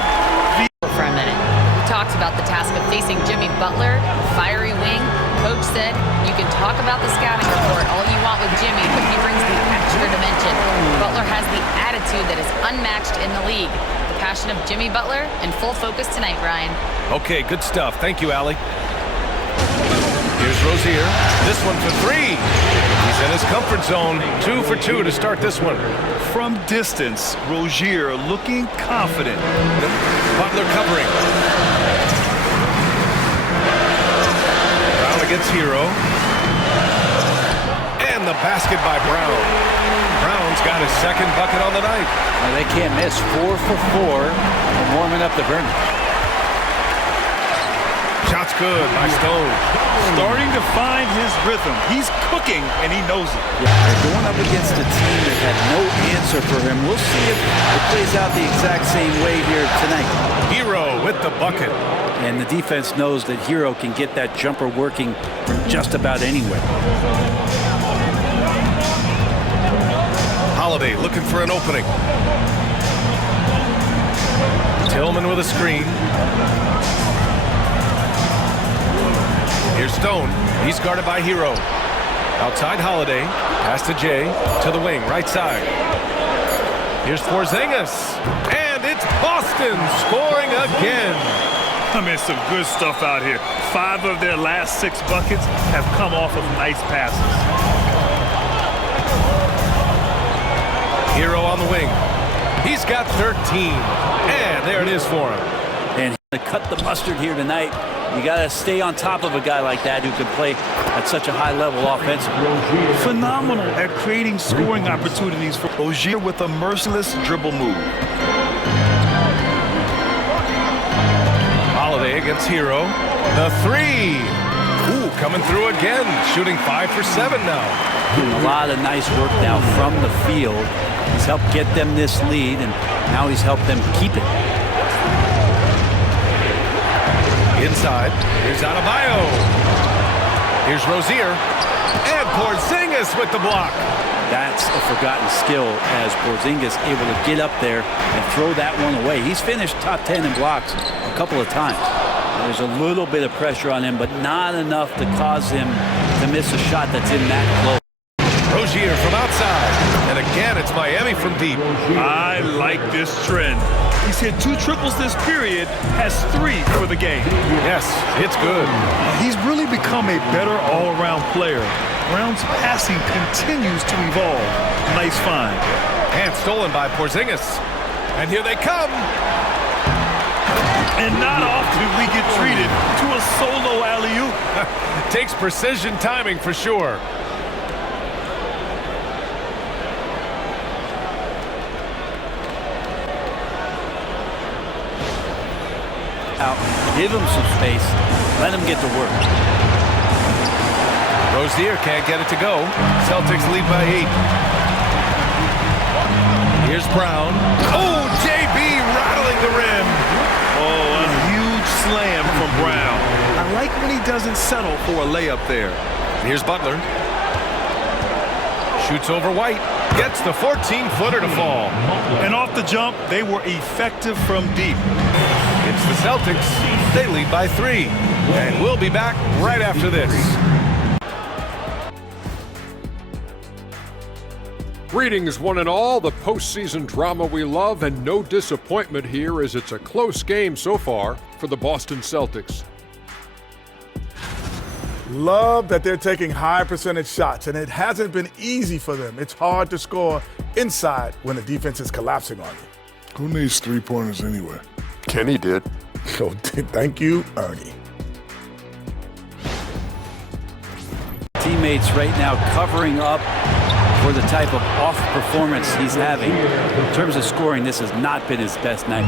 For a minute. We talked about the task of facing Jimmy Butler, fiery wing. Coach said, you can talk about the scouting report all you want with Jimmy, but he brings the extra dimension. Butler has the attitude that is unmatched in the league. The passion of Jimmy Butler in full focus tonight, Brian. Okay, good stuff. Thank you, Allie. Here's Rozier. This one for three. He's in his comfort zone. 2 for 2 to start this one. From distance, Rozier looking confident. Butler covering. Brown against Hero. And the basket by Brown. Brown's got his second bucket on the night. Well, they can't miss. 4 for 4. Warming up the burner. Shot's good by Stone. Starting to find his rhythm. He's cooking, and he knows it. Yeah, they're going up against a team that had no answer for him. We'll see if it plays out the exact same way here tonight. Hero with the bucket. And the defense knows that Hero can get that jumper working from just about anywhere. Holiday looking for an opening. Tillman with a screen. Here's Stone. He's guarded by Hero. Outside Holiday. Pass to Jay. To the wing. Right side. Here's Porzingis. And it's Boston scoring again. I mean, some good stuff out here. 5 of their last 6 buckets have come off of nice passes. Hero on the wing. He's got 13. And there it is for him. And he's going to cut the mustard here tonight. You got to stay on top of a guy like that who can play at such a high level offensively. Phenomenal at creating scoring opportunities for Rozier with a merciless dribble move. Holiday against Hero. The three. Ooh, coming through again. Shooting 5 for 7 now. Doing a lot of nice work now from the field. He's helped get them this lead, and now he's helped them keep it. Inside, here's Adebayo. Here's Rozier. And Porzingis with the block. That's a forgotten skill as Porzingis able to get up there and throw that one away. He's finished top 10 in blocks a couple of times. There's a little bit of pressure on him, but not enough to cause him to miss a shot that's in that close. Rozier from outside. And again, it's Miami from deep. I like this trend. He's hit 2 triples this period, has 3 for the game. Yes, it's good. He's really become a better all-around player. Brown's passing continues to evolve. Nice find. And stolen by Porzingis. And here they come. And not often we get treated to a solo alley-oop. Takes precision timing for sure. Out. Give him some space. Let him get to work. Rozier can't get it to go. Celtics lead by 8. Here's Brown. Oh, JB rattling the rim. Oh, a huge slam from Brown. I like when he doesn't settle for a layup there. Here's Butler. Shoots over White. Gets the 14-footer to fall. And off the jump, they were effective from deep. It's the Celtics. They lead by 3. And we'll be back right after this. Greetings, one and all. The postseason drama we love, and no disappointment here as it's a close game so far for the Boston Celtics. Love that they're taking high percentage shots, and it hasn't been easy for them. It's hard to score inside when the defense is collapsing on you. Who needs 3-pointers anyway? Kenny did. So thank you, Ernie. Teammates right now covering up for the type of off performance he's having. In terms of scoring, this has not been his best night.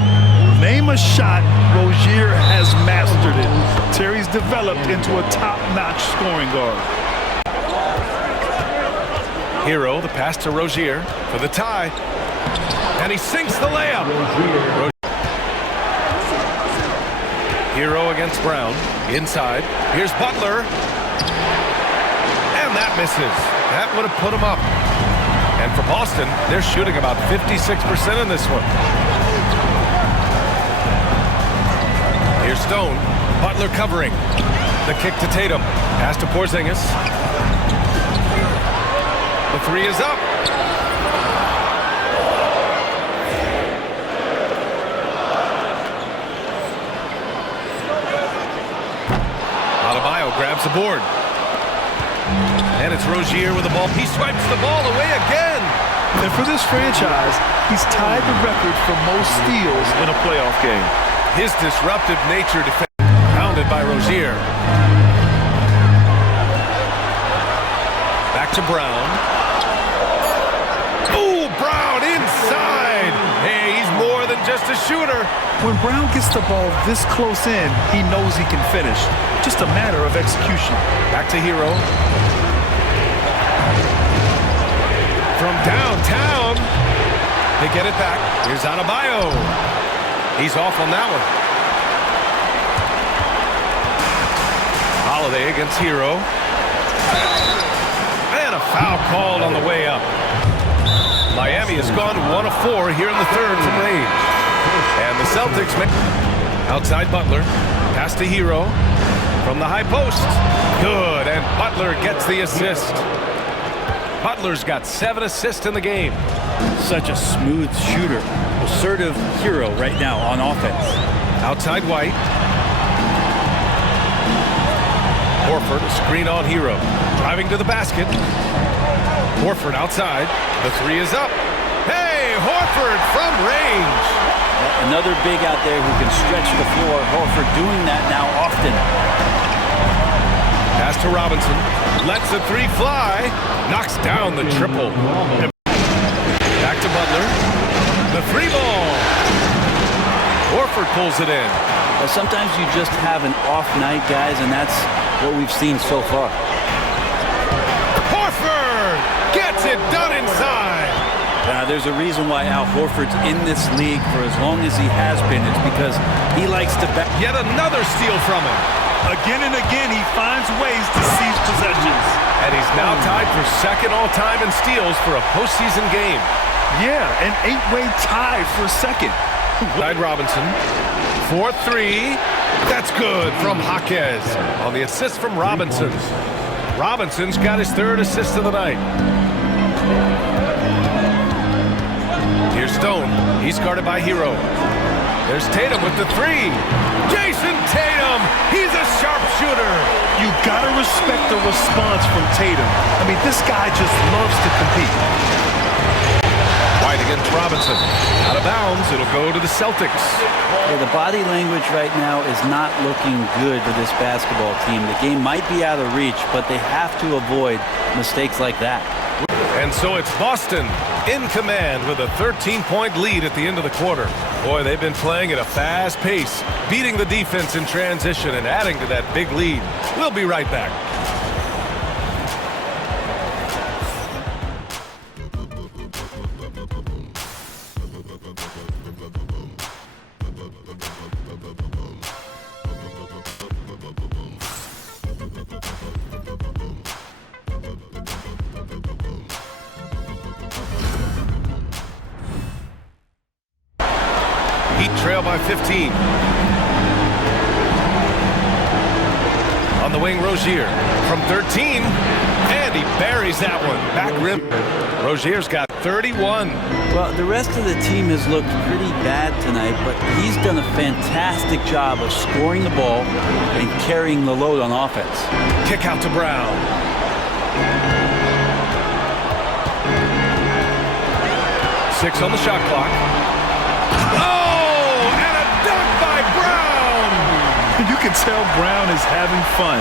Name a shot, Rozier has mastered it. Terry's developed into a top-notch scoring guard. Hero, the pass to Rozier for the tie. And he sinks the layup. Hero against Brown. Inside. Here's Butler. And that misses. That would have put him up. And for Boston, they're shooting about 56% in this one. Here's Stone. Butler covering. The kick to Tatum. Pass to Porzingis. The three is up. Adebayo grabs the board. And it's Rozier with the ball. He swipes the ball away again. And for this franchise, he's tied the record for most steals in a playoff game. His disruptive nature pounded by Rozier. Back to Brown. Ooh, Brown inside. Hey, he's more than just a shooter. When Brown gets the ball this close in, he knows he can finish. Just a matter of execution. Back to Hero. From downtown. They get it back. Here's Adebayo. He's off on that one. Holiday against Hero. And a foul called on the way up. Miami has gone 1 of 4 here in the third from range. And the Celtics make outside Butler. Pass to Hero from the high post. Good, and Butler gets the assist. Butler's got 7 assists in the game. Such a smooth shooter. Assertive Hero right now on offense. Outside White. Horford, a screen on Hero. Driving to the basket. Horford outside. The three is up. Hey, Horford from range. Another big out there who can stretch the floor. Horford doing that now often. Pass to Robinson. Lets the three fly. Knocks down the triple. Back to Butler. The three ball. Horford pulls it in. Well, sometimes you just have an off night, guys, and that's what we've seen so far. Horford gets it done inside. There's a reason why Al Horford's in this league for as long as he has been. It's because he likes to back. Yet another steal from him. Again and again, he finds ways to seize possessions. And he's now tied for second all-time in steals for a postseason game. Yeah, an 8-way tie for second. Side Robinson. 4-3. That's good from Jaquez on the assist from Robinson. Robinson's got his third assist of the night. Here's Stone. He's guarded by Hero. There's Tatum with the three. Jason Tatum. He's a sharpshooter. You gotta respect the response from Tatum. I mean, this guy just loves to compete. White against Robinson. Out of bounds. It'll go to the Celtics. Yeah, the body language right now is not looking good for this basketball team. The game might be out of reach, but they have to avoid mistakes like that. And so it's Boston in command with a 13-point lead at the end of the quarter. Boy, they've been playing at a fast pace, beating the defense in transition and adding to that big lead. We'll be right back. Heat trail by 15. On the wing, Rozier from 13. And he buries that one. Back rim. Rozier's got 31. Well, the rest of the team has looked pretty bad tonight, but he's done a fantastic job of scoring the ball and carrying the load on offense. Kick out to Brown. Six on the shot clock. You can tell Brown is having fun.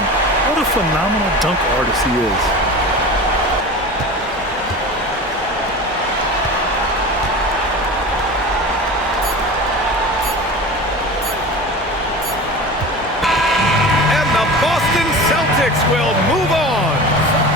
What a phenomenal dunk artist he is.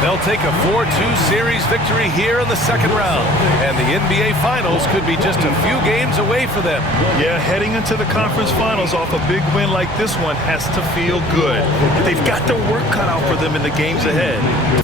They'll take a 4-2 series victory here in the second round, and the NBA Finals could be just a few games away for them. Yeah, heading into the conference finals off a big win like this one has to feel good. They've got their work cut out for them in the games ahead.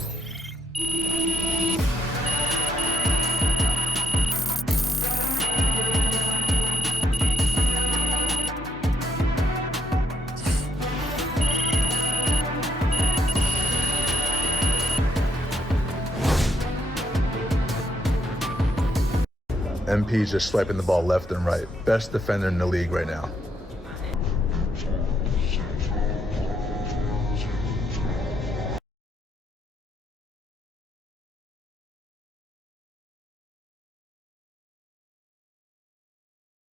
MP's just swiping the ball left and right. Best defender in the league right now.